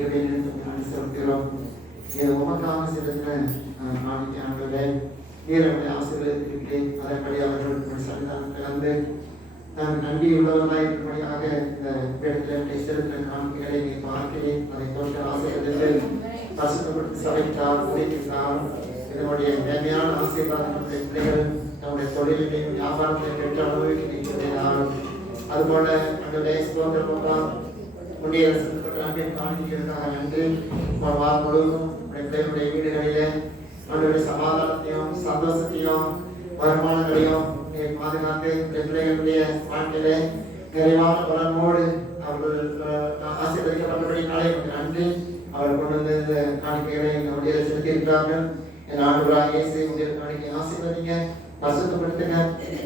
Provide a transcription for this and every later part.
கிருபை நினைத்து செலுத்துகிறோம். இது உமக்காக செலுத்தின காணிக்கையாளர்களே நீரவனை ஆசீர்வதித்திருக்கிறேன். அதன்படி அவர்கள் சன்னிதானத்தில் வந்து நன்றி உள்ளவர்களாக இருக்கும்படியாக இந்த இடத்துல செலுத்தின காணிக்கைகளை நீ பார்க்கிறேன். அதை தோற்ற ஆசீர்வதித்து பசுமைப்படுத்தி சபைத்தார் முடித்தார். இதனுடைய மேன்மையான ஆசீர்வாதங்களுடைய பிள்ளைகள் நம்முடைய தொழிலையும் வியாபாரத்தை பெற்று அனுபவிக்கிறார். அதுபோல அந்த சுதந்திரம் முன்னேற செலுத்தப்பட்ட அன்பின் காணிக்கைகளுக்காக நன்றி. வாரம் முழுவதும் பிள்ளைகளுடைய வீடுகளிலே அவருடைய சமாதானத்தையும் சந்தோஷத்தையும் வருமானங்களையும் பாதுகாத்து பிள்ளைகளுடைய வாழ்க்கையிலே நிறைவான பலனோடு அவர்கள் ஆசீர்வதிக்கப்பட்டபடி நாளை நன்றி. அவர் கொண்டு வந்த இந்த காணிக்கைகளை நம்முடைய செலுத்தியிருக்கிறார்கள். என் ஆண்டவராகிய இயேசு உங்கள் காணிக்கை ஆசீர்வதிங்க, பரிசுத்தப்படுத்துங்க.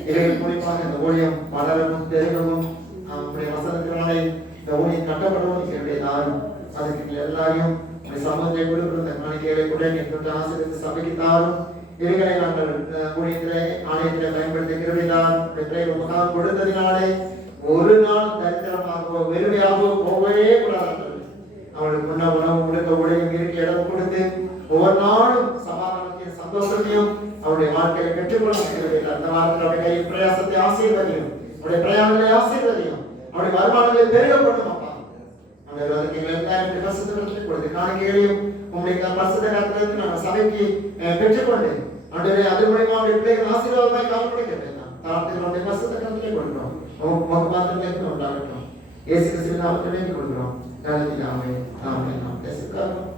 இவைகள் மூலமாக இந்த ஊழியம் வளரவும் பெருகவும் நம்முடைய வசனத்தினாலே இந்த ஊழியம் கட்டப்படவும் என்னுடைய தாரும் அதுக்கு எல்லாரையும் சமூகத்தை கொடுக்கிற இந்த காணிக்கைகளை கூட எங்களுக்கு ஆசீர்வதித்து சபைக்கு தாரும். இவைகளை நாங்கள் ஊழியத்திலே ஆலயத்திலே பயன்படுத்துகிறவர்களால் உமக்காக கொடுத்ததினாலே ஒரு நாள் தரித்திரமாகவோ வெறுமையாகவோ போகவே கூடாது. அவளுக்கு முன்ன உணவு கொடுக்க உடையும் இருக்க இடம் கொடுத்து ஒவ்வொரு நாளும் சமாதானத்தையும் சந்தோஷத்தையும் அவருடைய வாழ்க்கையை பெற்றுக்கொள்ள முடியவில்லை. அந்த வாரத்தில் அவருடைய கை பிரயாசத்தை ஆசீர்வதியும், அவருடைய பிரயாணங்களை ஆசீர்வதியும், அவருடைய வருமானங்களை பெருக பண்ணும். அப்பா அந்த பரிசுத்த காணிக்கைகளையும் உங்களுடைய பரிசுத்த காலத்திலிருந்து நாங்கள் சபைக்கு பெற்றுக்கொண்டு அவருடைய அது மூலமா அவருடைய பிள்ளைகள் ஆசீர்வாதமாய் காணப்படுகிறேன். தாழ்த்துகளுடைய பரிசுத்த காலத்திலே கொடுக்கிறோம். அவங்க பாத்திரத்திலிருந்து உண்டாகட்டும். இயேசு கிறிஸ்துவின் நாமத்திலே கொடுக்கிறோம். நாம் பேசுகிறோம்.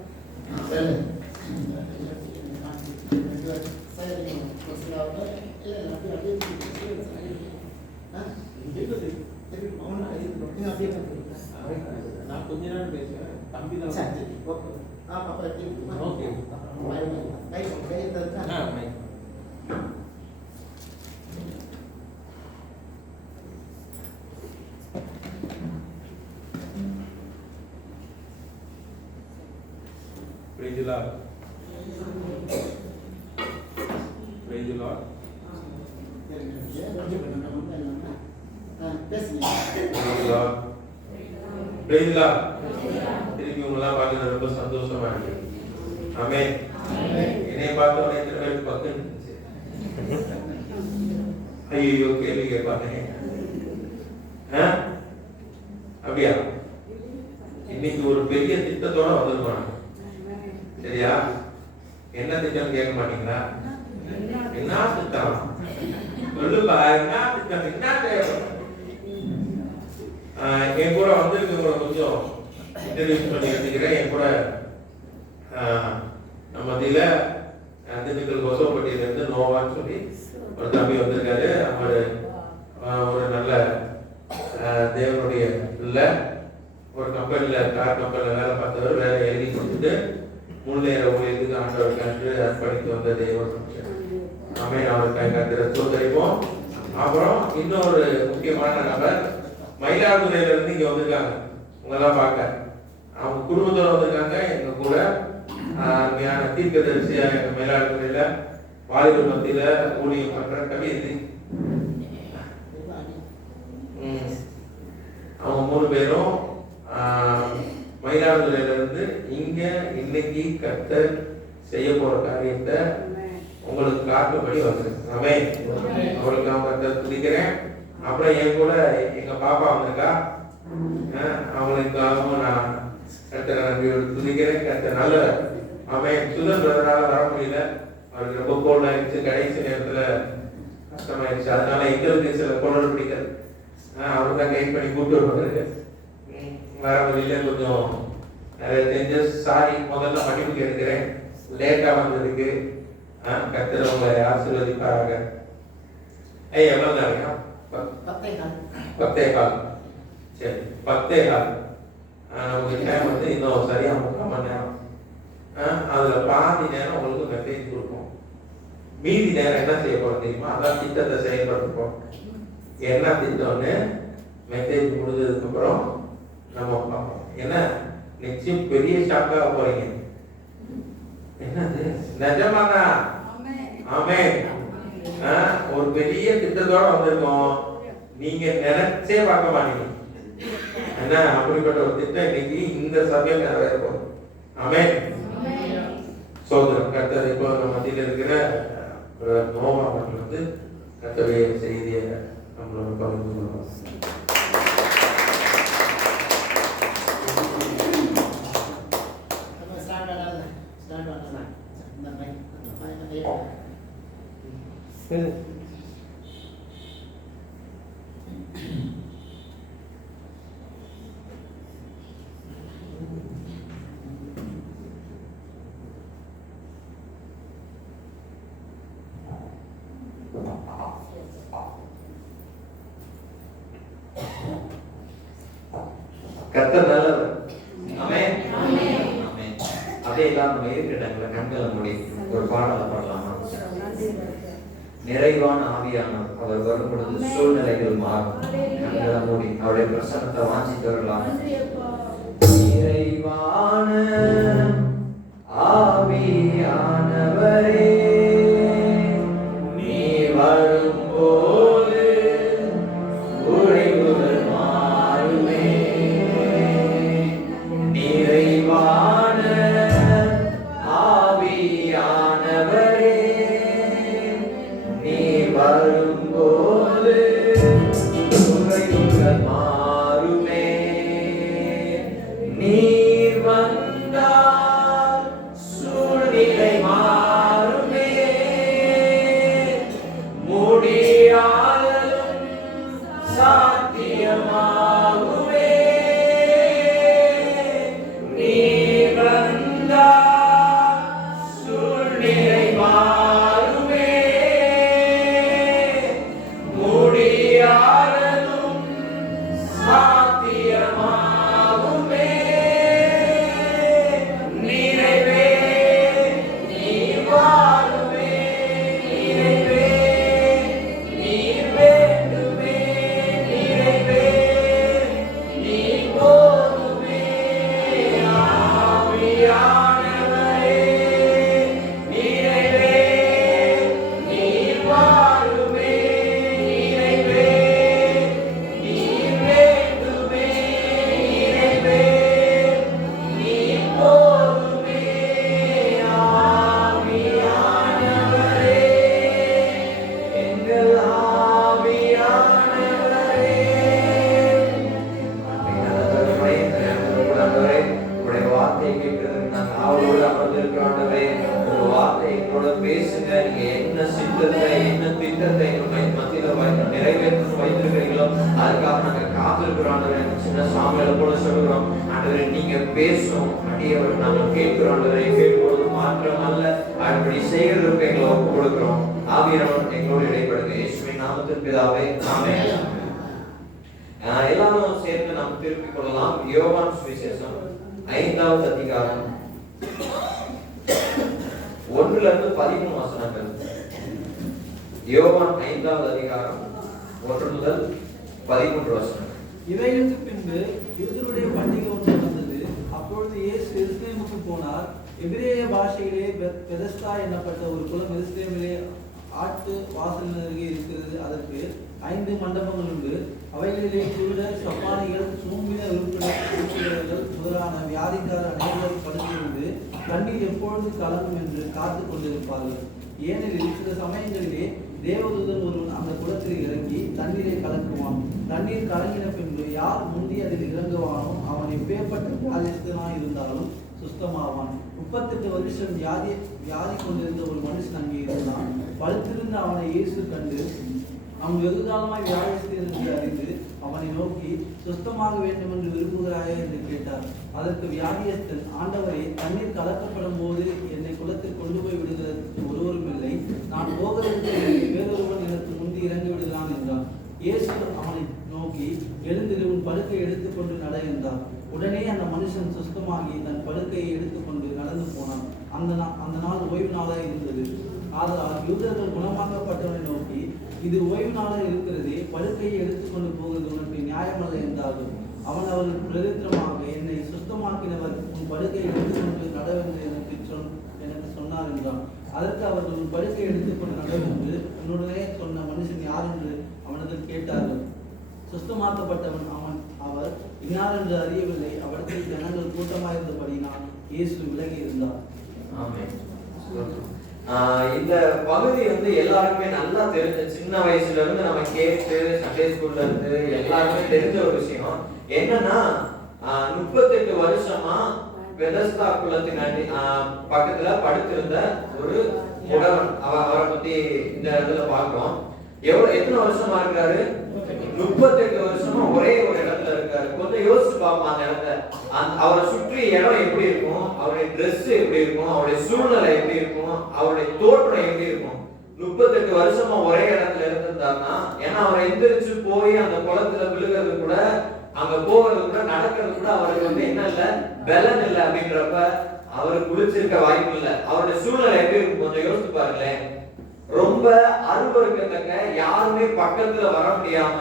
நான் கொஞ்ச நேரம் பேசுறேன். தம்பி தான் okay. Praise the Lord. Praise the Lord. Praise the Lord. திருப்பி உங்களெல்லாம் பார்க்கறது ரொம்ப சந்தோஷமா இருக்கு. ஆமென். என்னை பார்த்த உடனே திரும்ப பக்கம் ஐயோ கேள்வி கேட்பானே. அப்படியா? இன்னைக்கு ஒரு பெரிய திட்டத்தோட வந்திருக்கோம். சரியா? என்ன திட்டம் கேட்க மாட்டீங்களா? என்ன திட்டம் சொல்லுப்பா. என்ன திட்டம்? என்ன தேவை? என் கூட வந்திருக்கவங்களை கொஞ்சம் இன்ட்ரடியூஸ் பண்ணி வச்சுக்கிறேன். என் கூட நம்ம மத்தியில திண்டுக்கல் கொசவப்பட்டியிலேருந்து நோவான்னு சொல்லி ஒரு தம்பி வந்திருக்காரு. அவர் ஒரு நல்ல தேவனுடைய பிள்ளை. ஒரு கம்பெனியில் கார் கம்பெனியில் வேலை பார்த்தவர். வேலை எழுதி கொடுத்துட்டு முன்னேற ஊழியத்துக்கு ஆண்டவர் கண்டு அர்ப்பணித்து வந்த தேவன். ஆமென். அவருக்காக கர்த்தரை ஸ்தோத்திரிப்போம். அப்புறம் இன்னொரு முக்கியமான நபர் மயிலாடுதுறையில இருந்து இங்க வந்திருக்காங்க. உங்களெல்லாம் பார்க்க அவங்க குடும்பத்தோட வந்திருக்காங்க. எங்க கூட அருமையான தீர்க்கதரிசியா எங்க மயிலாடுதுறையில வாலிபர் மத்தியில ஊழியம் பண்ற கவிதை. அவங்க 3 பேரும் மயிலாடுதுறையில இருந்து இங்க இன்னைக்கு கர்த்தர் செய்ய போற காரியத்தை உங்களுக்கு காட்டும்படி வந்திருக்கு. ஆமென். அவருக்கு அவங்க கர்த்தர் துதிக்கிறேன். அப்புறம் என் கூட எங்க பாப்பா வந்திருக்கா. அவங்களுக்காகவும் நான் கர்த்தரை நன்றியோடு துதிக்கிறேன். கர்த்தர் நல்ல ஆமென். சுதன் பிரதரால வர முடியல. அவருக்கு ரொம்ப கோல்ட் ஆயிடுச்சு. கடைசி நேரத்துல கஷ்டமாயிடுச்சு. அதனால எங்களுக்கு சில கோல்டு பிடிக்காது. அவருக்கு தான் கைட் பண்ணி கூப்பிட்டு வருவாங்க. வர வழியில கொஞ்சம் நிறைய சேஞ்சஸ். சாரி, முதல்ல மன்னிப்பு கேட்கிறேன் லேட்டா வந்ததுக்கு. கர்த்தர் உங்களை ஆசீர்வதிப்பாராக. எவ்வளவு நேரம்? 10:15. சரி, 10:15. நமக்கு டைம் வந்து இன்னும் சரியா 3 மணி நேரம். அதுல பாதி நேரம் உங்களுக்கு மெசேஜ் கொடுப்போம். மீதி நேரம் என்ன செய்ய போறோம் தெரியுமா? அதான் திட்டத்தை செயல்படுத்துவோம். என்ன திட்டம்னு மெசேஜ் முடிஞ்சதுக்கு அப்புறம் நம்ம பார்ப்போம். ஏன்னா நிச்சயம் பெரிய ஷாக்காக போறீங்க. என்னது நிஜமாதான்? ஆமென். ஒரு பெரிய திட்டத்தோட வந்திருக்கோம். நீங்க நினைச்சே பார்க்க மாட்டீங்க. ஏன்னா அப்படிப்பட்ட ஒரு திட்டம் இன்னைக்கு இந்த சபையில் நிறைவேறும். ஆமென். சோதரம் கர்த்தர் இப்போ நம்ம மத்தியில் இருக்கிற நோவா அவர்கள் வந்து கர்த்தருடைய செய்தியை நம்மளோட பகிர்ந்து கொள்வோம். கர்த்தர் நல்லவர். ஆமென். ஆமென். அதே எல்லாம் நம்ம இருக்கிற கண்களை மூடி ஒரு பாடலை பாடலாமா? நிறைவான ஆவியானவர் அவர் வரும் பொழுது சூழ்நிலைகள் மாறும். கண்களை மூடி அவருடைய பிரசன்னத்தை வாஞ்சித்து வரலாம். நிறைவான ஆவியானவரே நீ வரும்போது உறைவுகள் மாறுமே. நிறைவான ஆவியானவரே நீ வரும்போது உறைவுகள் மாறுமே. நீர் வந்தால் சூழ்நிலை மாறுமே. முடியாததும் சாத்தியமாகுமே. நீர் வந்தால் சூழ்நிலை மாறுமே. முடியாததும் சாத்தியமாகுமே. நிறைவே நீர் வாழுமே. நிறைவே நீர் வேண்டுமே. நிறைவே நீர் போதுமே. ஆவியானவரே நிறைவே நீர் வாழுமே. நிறைவே நீர் வேண்டுமே. நிறைவே நீர் போதுமே. ஆவியானவரே எங்கள் ஆவியானவரே உடைய வார்த்தையை கேட்கிறதுக்கு நாங்கள் அவரோடு அமர்ந்திருக்கிறோம். ஒரு வார்த்தை எங்களோட பேசுங்க. நீங்க என்ன சித்தத்தை என்ன திட்டத்தை மத்தியில நிறைவேற்ற வைத்திருக்கிறீங்களோ அதுக்காக நாங்க காத்திருக்கிறோம். சின்ன சாமியில கூட சொல்கிறோம். ஆண்டவரே நீங்க பேசும் அடியவர் நாங்கள் கேட்கிறோம். கேட்பது மாற்றம் அல்ல, அப்படி செய்கிறதுக்கு எங்களை ஒப்பு கொடுக்கிறோம். ஆவியானவர் எங்களோடு இடைப்படுங்க. இயேசுவின் நாமத்தின் பிதாவே ஆமென். எல்லாரும் சேர்ந்து நாம் திருப்பிக் கொள்ளலாம். யோவான் சுவிசேஷம் 5வது அதிகாரம் 1-13 வசனங்கள். யோவான் 5வது அதிகாரம் 1 முதல் 13 வசனங்கள். இவைகளுக்கு பின்பு யூதருடைய பண்டிகை ஒன்று வந்தது. அப்பொழுது இயேசு எருசலேமுக்கு போனார். எபிரேய பாஷையிலே பெதஸ்தா என்னப்பட்ட ஒரு குளம் எருசலேமிலே ஆட்டு வாசலின் அருகே இருக்கிறது. அதற்கு 5 மண்டபங்கள் உண்டு. அவைகளிலே குருடர், சப்பானிகள், சூம்பின உறுப்பினர்கள் முதலான வியாதிக்கார அனைவரும் படுத்திருந்து தண்ணீர் எப்பொழுது கலங்கும் என்று காத்து கொண்டிருப்பார்கள். ஏனெனில் சில சமயங்களிலே தேவதூதன் ஒருவன் அந்த குளத்தில் இறங்கி தண்ணீரை கலக்குவான். தண்ணீர் கலங்கின பின்பு யார் முந்தி அதில் இறங்குவானோ அவன் எப்பேற்பட்ட வியாதிஸ்தனாய் இருந்தாலும் சுஸ்தமாவான். 38 வருஷம் வியாதி கொண்டிருந்த ஒரு மனுஷன் அங்கே இருந்தான். படுத்திருந்த அவனை இயேசு கண்டு அவன் வெகுகாலமாய் வியாதிஸ்தன் என்று அறிந்து அவனை நோக்கி சுஸ்தமாக வேண்டும் என்று விரும்புகிறாயே என்று கேட்டார். அதற்கு வியாதியஸ்தன், ஆண்டவரே, தண்ணீர் கலக்கப்படும் போது என்னை குளத்தில் கொண்டு போய் விடுவதற்கு ஒருவரும் இல்லை. நான் போகிறதற்கு வேறொருவன் எனக்கு முந்தி இறங்கி விடுகிறான் என்றான். இயேசு அவனை நோக்கி, எழுந்திரு, உன் படுக்கையை எடுத்துக்கொண்டு நட என்றார். உடனே அந்த மனுஷன் சுஸ்தமாகி தன் படுக்கையை எடுத்துக்கொண்டு நடந்து போனான். அந்த நாள் ஓய்வு நாளாக இருந்தது. ஆதலால் யூதர்கள் குணமாக்கப்பட்டவனை நோக்கி, இது ஓய்வு நாளாக இருக்கிறதே, படுக்கையை எடுத்துக்கொண்டு போகிறது உனக்கு நியாயமல்ல என்றார்கள். அவன் அவர்கள் பிரதித்திரமாக, என்னை சுத்தமாக்கினவர் உன் படுக்கையை எடுத்துக்கொண்டு நடவென்று எனக்கு சொன்னார் என்றான். அதற்கு அவர்கள் உன் படுக்கையை எடுத்துக்கொண்டு நடவென்று உன்னுடனே சொன்ன மனுஷன் யார் என்று அவனது கேட்டார்கள். சுத்தமாக்கப்பட்டவன் அவர் இன்னார் என்று அறியவில்லை. அவரிடத்தில் ஜனங்கள் கூட்டமாயிருந்தபடியினால் இயேசு விலகி இருந்தார். ஆமென். இந்த பகுதி எல்லாருக்குமே நல்லா தெரிஞ்ச, சின்ன வயசுல இருந்து நம்ம கேட்டு சண்டே ஸ்கூல்ல இருந்து எல்லாருமே தெரிஞ்ச ஒரு விஷயம் என்னன்னா, 38 வருஷமா பெதஸ்தா குளத்தின் பக்கத்துல படுத்திருந்த ஒரு முடவன். அவரை பத்தி இந்த இடத்துல பார்க்கிறோம். எத்தனை வருஷமா இருக்காரு? 38 வருஷமா ஒரே ஒரு இடத்துல இருக்காரு. கொஞ்சம் யோசிச்சு பார்ப்போம் அந்த இடத்த. அவரை சுற்றி இடம் எப்படி இருக்கும், அவருடைய ட்ரெஸ் எப்படி இருக்கும், அவருடைய சூழ்நிலை எப்படி இருக்கும், அவருடைய தோற்றம் எப்படி இருக்கும். 38 வருஷமா ஒரே இடத்துல இருந்திருந்தாருன்னா, ஏன்னா அவரை எந்திரிச்சு போய் அந்த குளத்துல விழுகிறது கூட, அங்க போகிறது கூட, நடக்கிறது கூட அவருக்கு என்ன இல்ல, பலன் இல்லை. அப்படின்றப்ப அவரு குளிச்சிருக்க வாய்ப்பு இல்லை. அவருடைய சூழ்நிலை எப்படி இருக்கும் கொஞ்சம் யோசிச்சு பாருங்களேன். ரொம்ப அருவருக்கத்தக்க, யாருமே பக்கத்துல வர முடியாம,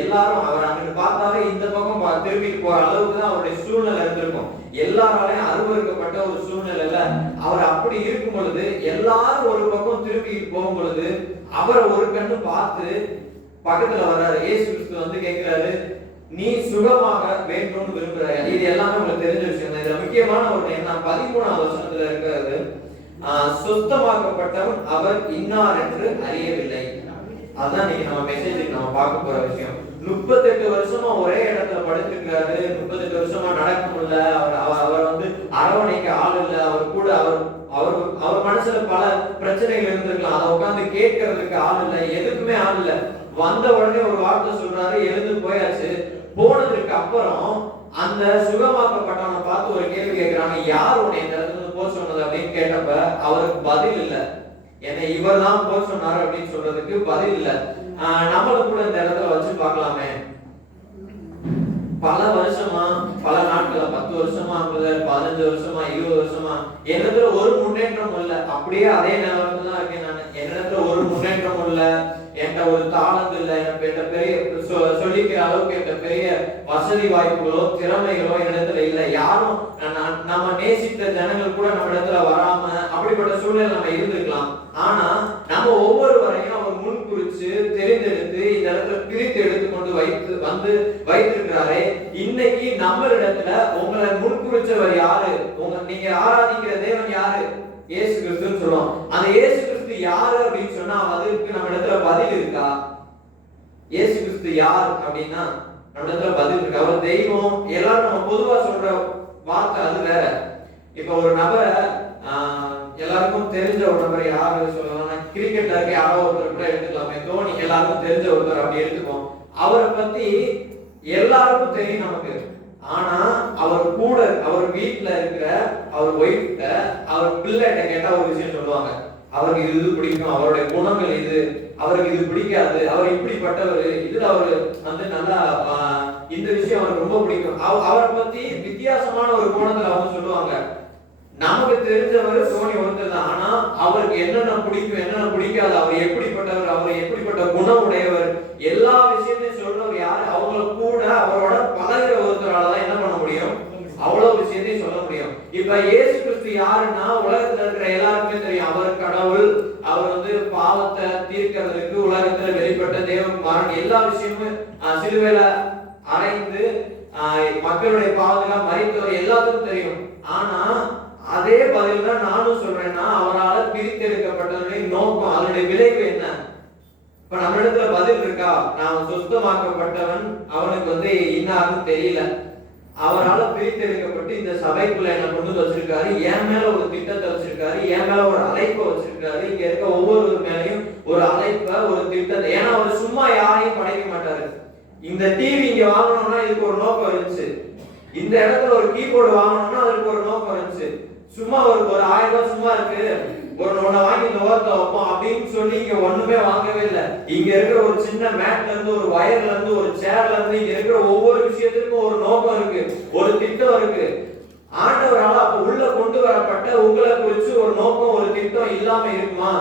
எல்லாரும் அவர் அங்கிட்டு பார்த்தாலே இந்த பக்கம் திரும்பிட்டு போற அளவுக்கு தான் அவருடைய சூழ்நிலை இருந்திருக்கும். எல்லாராலையும் அருவருக்கப்பட்ட ஒரு சூழ்நிலையில அவர் அப்படி இருக்கும் பொழுது, எல்லாரும் ஒரு பக்கம் திரும்பிட்டு போகும் பொழுது, அவரை ஒரு கண்ணு பார்த்து பக்கத்துல வர்றாரு. இயேசு கிறிஸ்து கேட்கிறாரு, நீ சுகமாக வேண்டும்னு விரும்புறாரு. இது எல்லாமே உங்களுக்கு தெரிஞ்ச விஷயம் தான். இதுல முக்கியமான ஒரு என்ன, 13ஆம் வசனத்துல இருக்கிறது, சுத்தமாக்கப்பட்டவன் அவர் இன்னார் என்று அறியவில்லை. அதான் நீங்க நம்ம மெசேஜுக்கு நம்ம பார்க்க போற விஷயம். 38 வருஷமா ஒரே இடத்துல படுத்திருக்காரு. 38 வருஷமா நடக்க முடியல. அவர் அரவணைக்க ஆள் இல்ல. அவர் கூட அவர் மனசுல பல பிரச்சனைகள் இருந்திருக்கலாம். அதை உட்கார்ந்து கேட்கறதுக்கு ஆள் இல்ல. எதுக்குமே ஆள் இல்ல. வந்த உடனே ஒரு வார்த்தை சொல்றாரு, எழுந்து போயாச்சு. போனதுக்கு அப்புறம் அந்த சுகமாக்கப்பட்டவனை பார்த்து ஒரு கேள்வி கேட்கிறாங்க, யார் உன்னை இந்த இடத்துல போக சொன்னது அப்படின்னு கேட்டப்ப அவருக்கு பதில் இல்ல. என்னை இவர் தான் போக சொன்னாரு அப்படின்னு சொல்றதுக்கு பதில் இல்ல. நம்மளும் கூட இந்த இடத்துல வச்சு பார்க்கலாமே. பல வருஷமா, பல நாட்கள, 10 வருஷமா, 15 வருஷமா, 20 வருஷமா என்னத்துல ஒரு முன்னேற்றம் இல்ல. அப்படியே அதே நிலைமையில தான் இருக்கேன் நான். என்னிடத்துல ஒரு முன்னேற்றம் இல்ல. என்கிட்ட ஒரு தாளந்து இல்ல. என்கிட்ட பெரிய சொல்லிக்கிற அளவுக்கு என்கிட்ட பெரிய வசதி வாய்ப்புகளோ திறமைகளோ என்னிடத்துல இல்ல. யாரும் நம்ம நேசித்த ஜனங்கள் கூட நம்ம இடத்துல வராம அப்படிப்பட்ட சூழ்நிலை நம்ம இருந்திருக்கலாம். ஆனா நம்ம ஒவ்வொருவரையும் அவர் முன் குறிச்சு தெரிந்தெடுத்து இந்த இடத்துல பிரித்து எடுத்துக்கொண்டு வைத்திருக்கிறாரே. இன்னைக்கு நம்மளிடத்துல உங்களை முன்குறிச்சவர் யாரு? நீங்க ஆராதிக்கிற தேவன் யாரு? இயேசு கிறிஸ்துன்னு சொல்லுவோம். அந்த இயேசு கிறிஸ்து யாரு அப்படின்னு சொன்னா அதுக்கு நம்ம இடத்துல பதில் இருக்கா? இயேசு கிறிஸ்து யார் அப்படின்னா நம்ம இடத்துல பதில் இருக்கு. அவர் தெய்வம். எல்லாரும் நம்ம பொதுவா சொல்ற வார்த்தை அது வேற. இப்ப ஒரு நபரை எல்லாருக்கும் தெரிஞ்ச ஒரு நபர் யாரு சொல்லலாம், கிரிக்கெட்டருக்கு யாரோ ஒருத்தர் கூட எடுத்துக்கலாமே, தோனி எல்லாருக்கும் தெரிஞ்ச ஒருத்தர் அப்படி எடுத்துக்கோம். அவரை பத்தி எல்லாருக்கும் தெரியும் நமக்கு. ஆனா அவர் கூட, அவர் வீட்டுல இருக்கிற அவர் ஒய்ஃப்ட, அவர் பிள்ளைகிட்ட கேட்டா ஒரு விஷயம் சொல்லுவாங்க. அவருக்கு இது பிடிக்கும், அவருடைய குணங்கள் இது, அவருக்கு இது பிடிக்காது, அவர் இப்படிப்பட்டவர், இதுல அவரு நல்லா இந்த விஷயம் அவருக்கு ரொம்ப பிடிக்கும். அவரை பத்தி வித்தியாசமான ஒரு கோணத்துல அவங்க சொல்லுவாங்க. நமக்கு தெரிஞ்சவர் தோனி ஒருத்தர் தான். ஆனா அவருக்கு என்னென்ன பிடிக்கும், என்னென்ன பிடிக்காது, அவர் எப்படிப்பட்டவர், அவர் எப்படிப்பட்ட குணம் உடையவர், எல்லா விஷயத்தையும் சொல்றவர் யாரு? அவங்கள கூட அவரோட பழகிற ஒருத்தராலதான் என்ன பண்ண முடியும், அவ்வளவு விஷயத்தையும் சொல்ல முடியும். இப்ப இயேசு கிறிஸ்து யாருன்னா உலகத்துல இருக்கிற எல்லாருக்குமே தெரியும். அவர் கடவுள். அவர் பாவத்தை தீர்க்கிறதுக்கு உலகத்துல வெளிப்பட்ட தேவகுமாரன். எல்லா விஷயமும் சிலுவையில அறைந்து மக்களுடைய பாவத்துக்காக மரித்தவர், எல்லாத்துக்கும் தெரியும். ஆனா அதே பதில் தான் நானும் சொல்றேன்னா, அவரால் பிரித்தெடுக்கப்பட்டவனுடைய நோக்கம், அதனுடைய விளைவு என்ன? இப்ப நம்ம இடத்துல பதில் இருக்கா? நான் சுத்தமாக்கப்பட்டவன், அவனுக்கு இன்னாரும் தெரியல. அவரால் பிரித்தெடுக்கப்பட்டு இந்த சபைக்குள்ள என்ன கொண்டு வச்சிருக்காரு. என் மேல ஒரு திட்டத்தை வச்சிருக்காரு, என் மேல ஒரு அழைப்பை வச்சிருக்காரு. இங்க இருக்க ஒவ்வொரு மேலையும் ஒரு அழைப்பை, ஒரு திட்டத்தை. ஏன்னா அவர் சும்மா யாரையும் படைக்க மாட்டாரு. இந்த டிவி இங்க வாங்கணும்னா இதுக்கு ஒரு நோக்கம் இருந்துச்சு. இந்த இடத்துல ஒரு கீபோர்டு வாங்கணும்னா அதுக்கு ஒரு நோக்கம் இருந்துச்சு. சும்மா ஒரு 1000 ரூபாய் சும்மா இருக்கு, ஒன்ன வாங்கி இந்த ஓரத்துல வைப்போம் அப்படின்னு சொல்லி இங்க ஒண்ணுமே வாங்கவே இல்லை. இங்க இருக்கிற ஒரு சின்ன மேட்ல இருந்து, ஒரு வயர்ல இருந்து, ஒரு சேர்ல இருந்து, இங்க இருக்கிற ஒவ்வொரு விஷயத்துக்கும் ஒரு நோக்கம் இருக்கு, ஒரு திட்டம் இருக்கு. ஆண்டவரால அப்ப உள்ள கொண்டு வரப்பட்ட உங்களை குறிச்சு ஒரு நோக்கம், ஒரு திட்டம் இல்லாம இருக்குமா?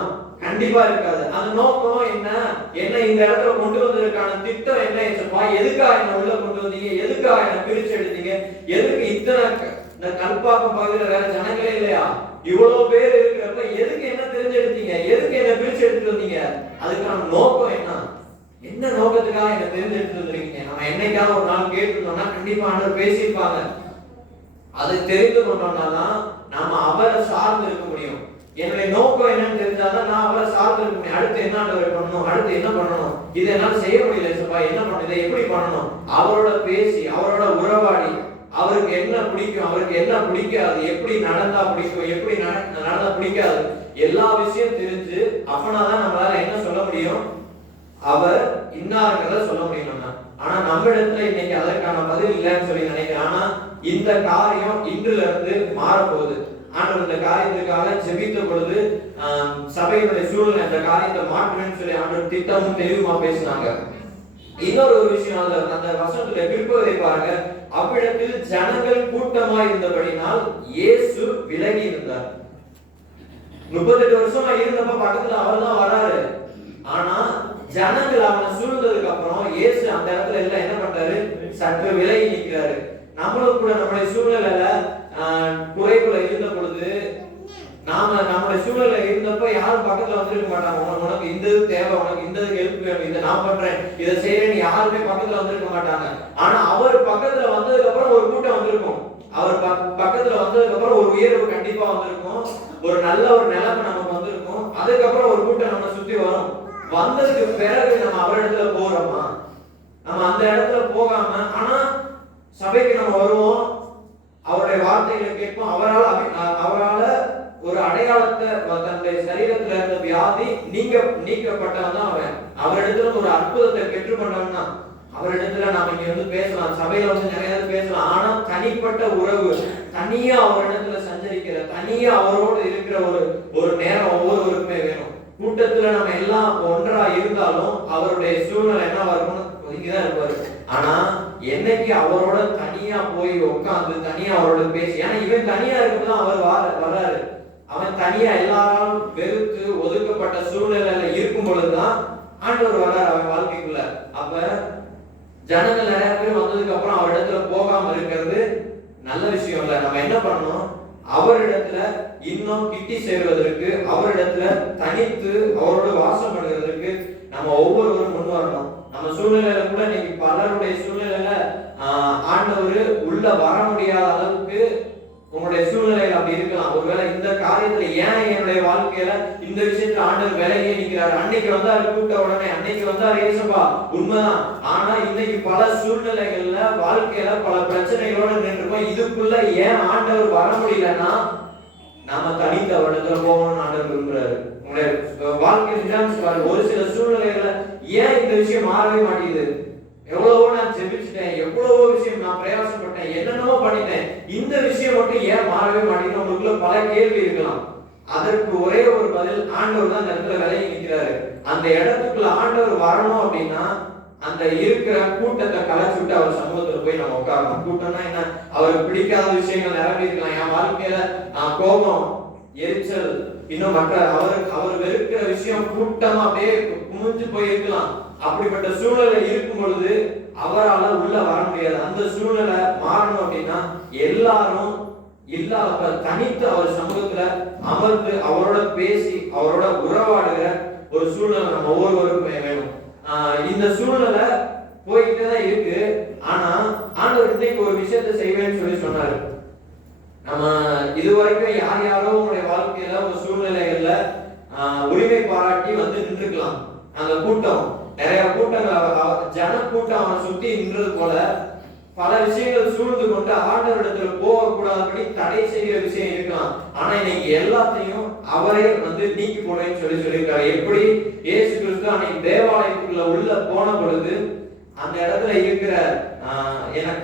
கண்டிப்பா இருக்காது. அந்த நோக்கம் என்ன, இந்த இடத்துல கொண்டு வந்ததற்கான திட்டம் என்ன? எதுக்காக என்ன உள்ள கொண்டு வந்தீங்க? எதுக்காக என்ன பிரிச்சு எடுத்தீங்க? எதுக்கு இத்தனை இந்த கல்பாக்கம் பகுதியில வேற ஜனங்களே இல்லையா? இவ்வளவு பேர் இருக்கிறப்ப எதுக்கு என்ன தெரிஞ்சு எடுத்தீங்க? எதுக்கு என்ன பிரிச்சு எடுத்துட்டு வந்தீங்க? அதுக்கான நோக்கம் என்ன? என்ன நோக்கத்துக்காக என்ன தேர்ந்தெடுத்து வந்திருக்கீங்க? நம்ம என்னைக்காவது ஒரு நாள் கேட்டிருந்தோம்னா கண்டிப்பா ஆண்டவர் பேசியிருப்பாங்க. அதை தெரிந்து கொண்டோம்னா தான் நாம அவரை சார்ந்து இருக்க முடியும். என்னுடைய நோக்கம் என்னன்னு தெரிஞ்சாதான் நான் அவரை சார்ந்து இருக்க முடியும். அடுத்து என்ன ஆண்டவர் பண்ணணும், அடுத்து என்ன பண்ணணும், இதை என்னால செய்ய முடியல சப்பா, என்ன பண்ணணும், இதை எப்படி பண்ணணும், அவரோட பேசி அவரோட உறவாடி அவருக்கு என்ன பிடிக்கும், அவருக்கு என்ன பிடிக்காது, எப்படி நடந்தா பிடிக்கும், எப்படி நடந்தா பிடிக்காது, எல்லா விஷயம் தெரிஞ்சு அப்பனாதான் நம்மளால என்ன சொல்ல முடியும், அவர் இன்னாருங்கிறத சொல்ல முடியும் நம்ம. ஆனா நம்ம இடத்துல இன்னைக்கு அதற்கான பதில் இல்லைன்னு சொல்லி நினைக்கிறேன். ஆனா இந்த காரியம் இன்றுல இருந்து மாறப்போகுது. ஆண்டவர் இந்த காரியத்துக்காக ஜெபித்த பொழுது சபையினுடைய சூழ்நிலை இந்த காரியத்தை மாற்றுவேன்னு சொல்லி ஆண்டவர் திட்டமும் தெளிவுமா பேசினாங்க. இன்னொரு ஒரு விஷயம் அந்த வசனத்துல பிற்பகுதியை பாருங்க. அவ்விடத்தில் ஜனங்கள் கூட்டமாய் இருந்தபடினால் இயேசு விலகி இருந்தார். 38 வருஷமா இருந்தப்ப பக்கத்துல அவர் தான் வராரு. ஆனா ஜனங்கள் அவனை சூழ்ந்ததுக்கு அப்புறம் இயேசு அந்த இடத்துல எல்லாம் என்ன பண்றாரு, சற்று விலகி நிற்கிறாரு. நம்மளும் கூட நம்முடைய சூழ்நிலையில குறைக்குள்ள இருந்த பொழுது நாம நம்முடைய சூழ்நிலை இருந்தப்ப யாரும் பக்கத்துல வந்துருக்க மாட்டாங்க. உனக்கு இந்த தேவை, உனக்கு இந்த ஹெல்ப் வேணும், இதை நான் பண்றேன், இதை செய்யறேன்னு யாருமே பக்கத்துல வந்திருக்க மாட்டாங்க. ஆனா அவர் பக்கத்துல வந்ததுக்கு அப்புறம் ஒரு கூட்டம் வந்திருக்கும். அவர் பக்கத்துல வந்ததுக்கு அப்புறம் ஒரு உயர்வு கண்டிப்பா வந்திருக்கும், ஒரு நல்ல ஒரு நிலைமை நமக்கு வந்திருக்கும். அதுக்கப்புறம் ஒரு கூட்டம் நம்ம சுத்தி வரும். வந்ததுக்கு பிறகு நம்ம அவரிடத்துல போறோமா, நம்ம அந்த இடத்துல போகாம ஆனா சபைக்கு நம்ம வருவோம், அவருடைய வார்த்தைகளை கேட்போம், அவரால ஒரு அடையாளத்தை தன்னுடைய சரீரத்துல இருந்த வியாதி நீக்கப்பட்டவன் தான் அவன். அவரிடத்துல ஒரு அற்புதத்தை பெற்றுக்கொண்டவன் தான். அவரிடத்துல நாம இங்க வந்து பேசலாம், சபையில வந்து நிறைய பேசலாம். ஆனா தனிப்பட்ட உறவு, தனியா அவரிடத்துல சஞ்சரிக்கிற, தனியா அவரோடு இருக்கிற ஒரு நேரம் ஒவ்வொருவருக்குமே வேணும். கூட்டத்துல நம்ம எல்லாம் ஒன்றா இருந்தாலும் அவருடைய சூழ்நிலை என்னவா இருக்கும்னு ஒதுக்கிதான் இருப்பாரு. ஆனா என்னைக்கு அவரோட தனியா போய் உட்கார்ந்து தனியா அவரோட பேசி, ஏன்னா இவன் தனியா இருக்குதான் அவர் வர்றாரு. அவன் தனியா எல்லாராலும் வெறுத்து ஒதுக்கப்பட்ட சூழ்நிலையில இருக்கும் பொழுதுதான் ஆண்டவர் வர்றாரு அவன் வாழ்க்கைக்குள்ள. அப்ப ஜனங்கள் நிறைய பேர் வந்ததுக்கு அப்புறம் அவரிடத்துல போகாம இருக்கிறது நல்ல விஷயம் இல்ல. நம்ம என்ன பண்ணணும், அவரிடத்துல இன்னும் கிட்டி சேர்வதற்கு, அவரிடத்துல தனித்து அவரோட வாசம் பண்ணுவதற்கு நம்ம ஒவ்வொருவரும் முன் வரணும். நம்ம சூழ்நிலையில கூட இன்னைக்கு பலருடைய சூழ்நிலையில ஆண்டவர் உள்ள வர முடியாத அளவுக்கு உங்களுடைய சூழ்நிலைகள் அப்படி இருக்கலாம். ஒருவேளை இந்த காரியத்துல ஏன் என்னுடைய வாழ்க்கையில இந்த விஷயத்துல ஆண்டவர் விலகியே நிற்கிறார். அன்னைக்கு வந்தாரு கூப்பிட்ட உடனே, அன்னைக்கு வந்தாரு ஏசப்பா, உண்மைதான். ஆனா இன்னைக்கு பல சூழ்நிலைகள்ல வாழ்க்கையில பல பிரச்சனைகளோட நின்றுருக்கோம். இதுக்குள்ள ஏன் ஆண்டவர் வர முடியலன்னா நாம தனித்த இடத்துல போகணும்னு ஆண்டவர் விரும்புறாரு. உங்களுடைய வாழ்க்கையில் ஒரு சில சூழ்நிலைகள்ல ஏன் இந்த விஷயம் மாறவே மாட்டேங்குது, எவ்வளவோ நான் ஜெபிச்சுட்டேன், எவ்வளவோ விஷயம் நான் பிரயாசப்பட்டேன், என்னென்னவோ பண்ணிட்டேன், இந்த விஷயம் மட்டும் ஏன் மாறவே மாட்டேங்குது, உங்களுக்குள்ள பல கேள்வி இருக்கலாம். அதற்கு ஒரே ஒரு பதில், ஆண்டவர் தான் இந்த இடத்துல விலகி நிற்கிறாரு. அந்த இடத்துக்குள்ள ஆண்டவர் வரணும் அப்படின்னா அந்த இருக்கிற கூட்டத்தை கலைச்சு விட்டு அவர் சமூகத்துல போய் நம்ம உட்காரணும். கூட்டம்னா என்ன, அவருக்கு பிடிக்காத விஷயங்கள் நிரம்பி இருக்கலாம். என் வாழ்க்கையில கோபம், எரிச்சல், இன்னும் மற்ற அவர் வெறுக்கிற விஷயம் கூட்டமா அப்படியே குமிஞ்சு போய் இருக்கலாம். அப்படிப்பட்ட சூழ்நிலை இருக்கும் பொழுது அவரால் உள்ள வர முடியாது. அந்த சூழ்நிலை மாறணும் அப்படின்னா எல்லாரும் இல்லாத தனித்து அவர் சமூகத்துல அமர்ந்து அவரோட பேசி அவரோட உறவாடுகிற ஒரு சூழ்நிலை நம்ம ஒவ்வொருவருக்குமே வேணும். இந்த சூழ்நிலை போயிட்டே தான் இருக்கு. ஆனா ஆண்டவர் இன்னைக்கு ஒரு விஷயத்தை செய்வேன்னு சொல்லி சொன்னாரு. நம்ம இதுவரைக்கும் யாரோ உங்களுடைய வாழ்க்கையில ஒரு சூழ்நிலைகள்ல உரிமை பாராட்டி வந்து நின்றுக்கலாம். அந்த கூட்டம் நிறைய கூட்டங்கள் ஜன கூட்டம் அவனை சுத்தி நின்றது போல பல விஷயங்கள் சூழ்ந்து கொண்டு ஆண்டவரிடத்துல போகக்கூடாதபடி தடை செய்கிற விஷயம் இருக்கலாம். ஆனா இன்னைக்கு எல்லாத்தையும் அவரே வந்து நீக்கி போடுறேன்னு சொல்லியிருக்காரு. எப்படி இயேசு கிறிஸ்து அன்னைக்கு தேவாலயத்துக்குள்ள உள்ள போன பொழுது அந்த இடத்துல இருக்கிற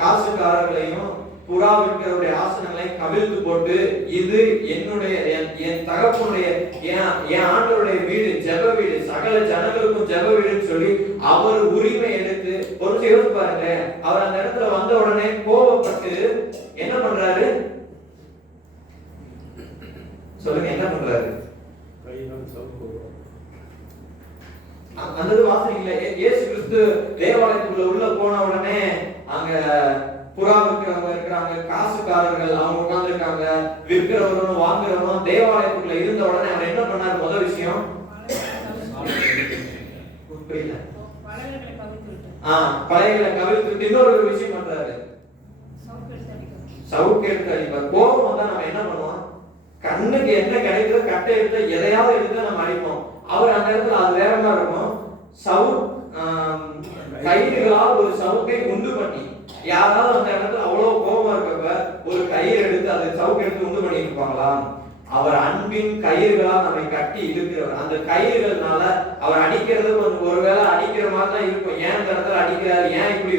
காசுக்காரர்களையும் புறா விற்கிறவருடைய ஆசனங்களை கவிழ்த்து போட்டு, இது என்னுடைய என் தகப்பனுடைய என் ஆண்டவருடைய வீடு, ஜெப வீடு, சகல ஜனங்களுக்கும் ஜெப வீடுன்னு சொல்லி அவர் உரிமை எடுத்து ஒரு யோசிச்சு பாருங்க. அவர் அந்த இடத்துல வந்த உடனே கோபப்பட்டு என்ன பண்றாரு சொல்லுங்க, என்ன பண்றாரு? அந்த வாசனைங்கள இயேசு கிறிஸ்து தேவாலயத்துக்குள்ள உள்ள போன உடனே அங்க புறா விற்கிறவங்க இருக்கிறாங்க, காசுக்காரர்கள் அவங்க உட்கார்ந்து இருக்காங்க, விற்கிறவரும் வாங்குறவரும் தேவாலயத்துக்குள்ள இருந்த உடனே அவர் என்ன பண்ணாரு? முதல் விஷயம் புரியல, பழையகளை கவிழ்த்து இன்னொரு விஷயம் பண்றாரு, சவுக்கு எடுத்து அடிப்பார். கோபம் வந்தா நம்ம என்ன பண்ணுவோம்? கண்ணுக்கு என்ன கிடைக்குதோ கட்டை எடுத்து எதையாவது எடுத்து நம்ம அடிப்போம். அவர் அந்த இடத்துல அது வேற மாதிரி இருக்கும். கயிறுகளால் ஒரு சவுக்கை உண்டு பண்ணி, யாராவது அந்த இடத்துல அவ்வளவு கோபமா இருக்கப்ப ஒரு கயிறு எடுத்து அதை சவுக்கு எடுத்து உண்டு பண்ணி இருப்பாங்களா? அவர் அன்பின் கயிறுகளால் நம்மை கட்டி இழுக்கிறவர். அந்த கயிறுகள்னால அவர் அடிக்கிறது கொஞ்சம் ஒருவேளை அடிக்கிற மாதிரி தான் இருக்கும். ஏன் இந்த இடத்துல அடிக்கிறாரு, ஏன் இப்படி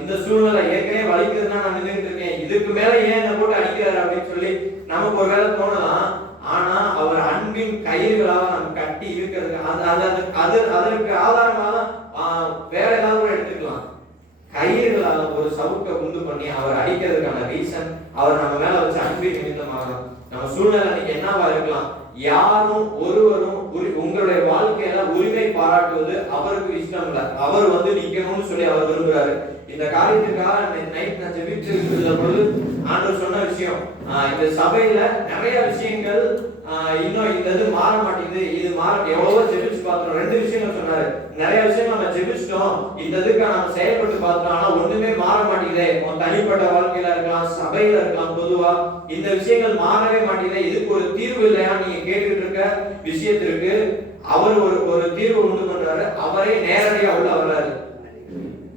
இந்த சூழ்நிலை ஏற்கனவே வலிக்குதுன்னா நான் நின்றுட்டு இருக்கேன், இதுக்கு மேல ஏன் என்ன போட்டு அடிக்கிறாரு அப்படின்னு சொல்லி நமக்கு ஒருவேளை தோணலாம். ஆனா அவர் அன்பின் கயிறுகளால் நம்ம கட்டி இருக்கிறது அதற்கு ஆதாரமாக வேற ஏதாவது கூட எடுத்துக்கலாம். கயிறுகளால ஒரு சவுக்கை உண்டு பண்ணி அவர் அடிக்கிறதுக்கான ரீசன் அவர் நம்ம மேல வச்சு அன்பின் நிமித்தமாக நம்ம சூழ்நிலை இன்னைக்கு என்னவா இருக்கலாம். யாரும் ஒருவரும் உங்களுடைய வாழ்க்கையில உரிமை பாராட்டுவது அவருக்கு இஷ்டம் இல்லை. அவர் நிக்கணும்னு சொல்லி அவர் விரும்புறாரு. இந்த காரியத்துக்காக நைட் நான் ஜெபிச்சு இருந்த பொழுது ஆண்டவர் சொன்ன விஷயம், இந்த சபையில நிறைய விஷயங்கள் இன்னும் இந்த இது மாற மாட்டேங்குது, இது மாற எவ்வளவோ ஜெபிச்சு பார்த்தோம். 2 விஷயங்கள் சொன்னாரு. நிறைய விஷயம் நம்ம ஜெபிச்சிட்டோம், இந்த இதுக்கு நம்ம செயல்பட்டு பார்த்தோம், ஆனா ஒண்ணுமே மாற மாட்டேங்குது. தனிப்பட்ட வாழ்க்கையில இருக்கலாம், சபையில இருக்கலாம், பொதுவா இந்த விஷயங்கள் மாறவே மாட்டேங்குது. இதுக்கு ஒரு தீர்வு இல்லையா நீங்க கேட்டுட்டு இருக்க விஷயத்திற்கு அவர் ஒரு தீர்வு உண்டு பண்றாரு. அவரே நேரடியா உள்ள வர்றாரு.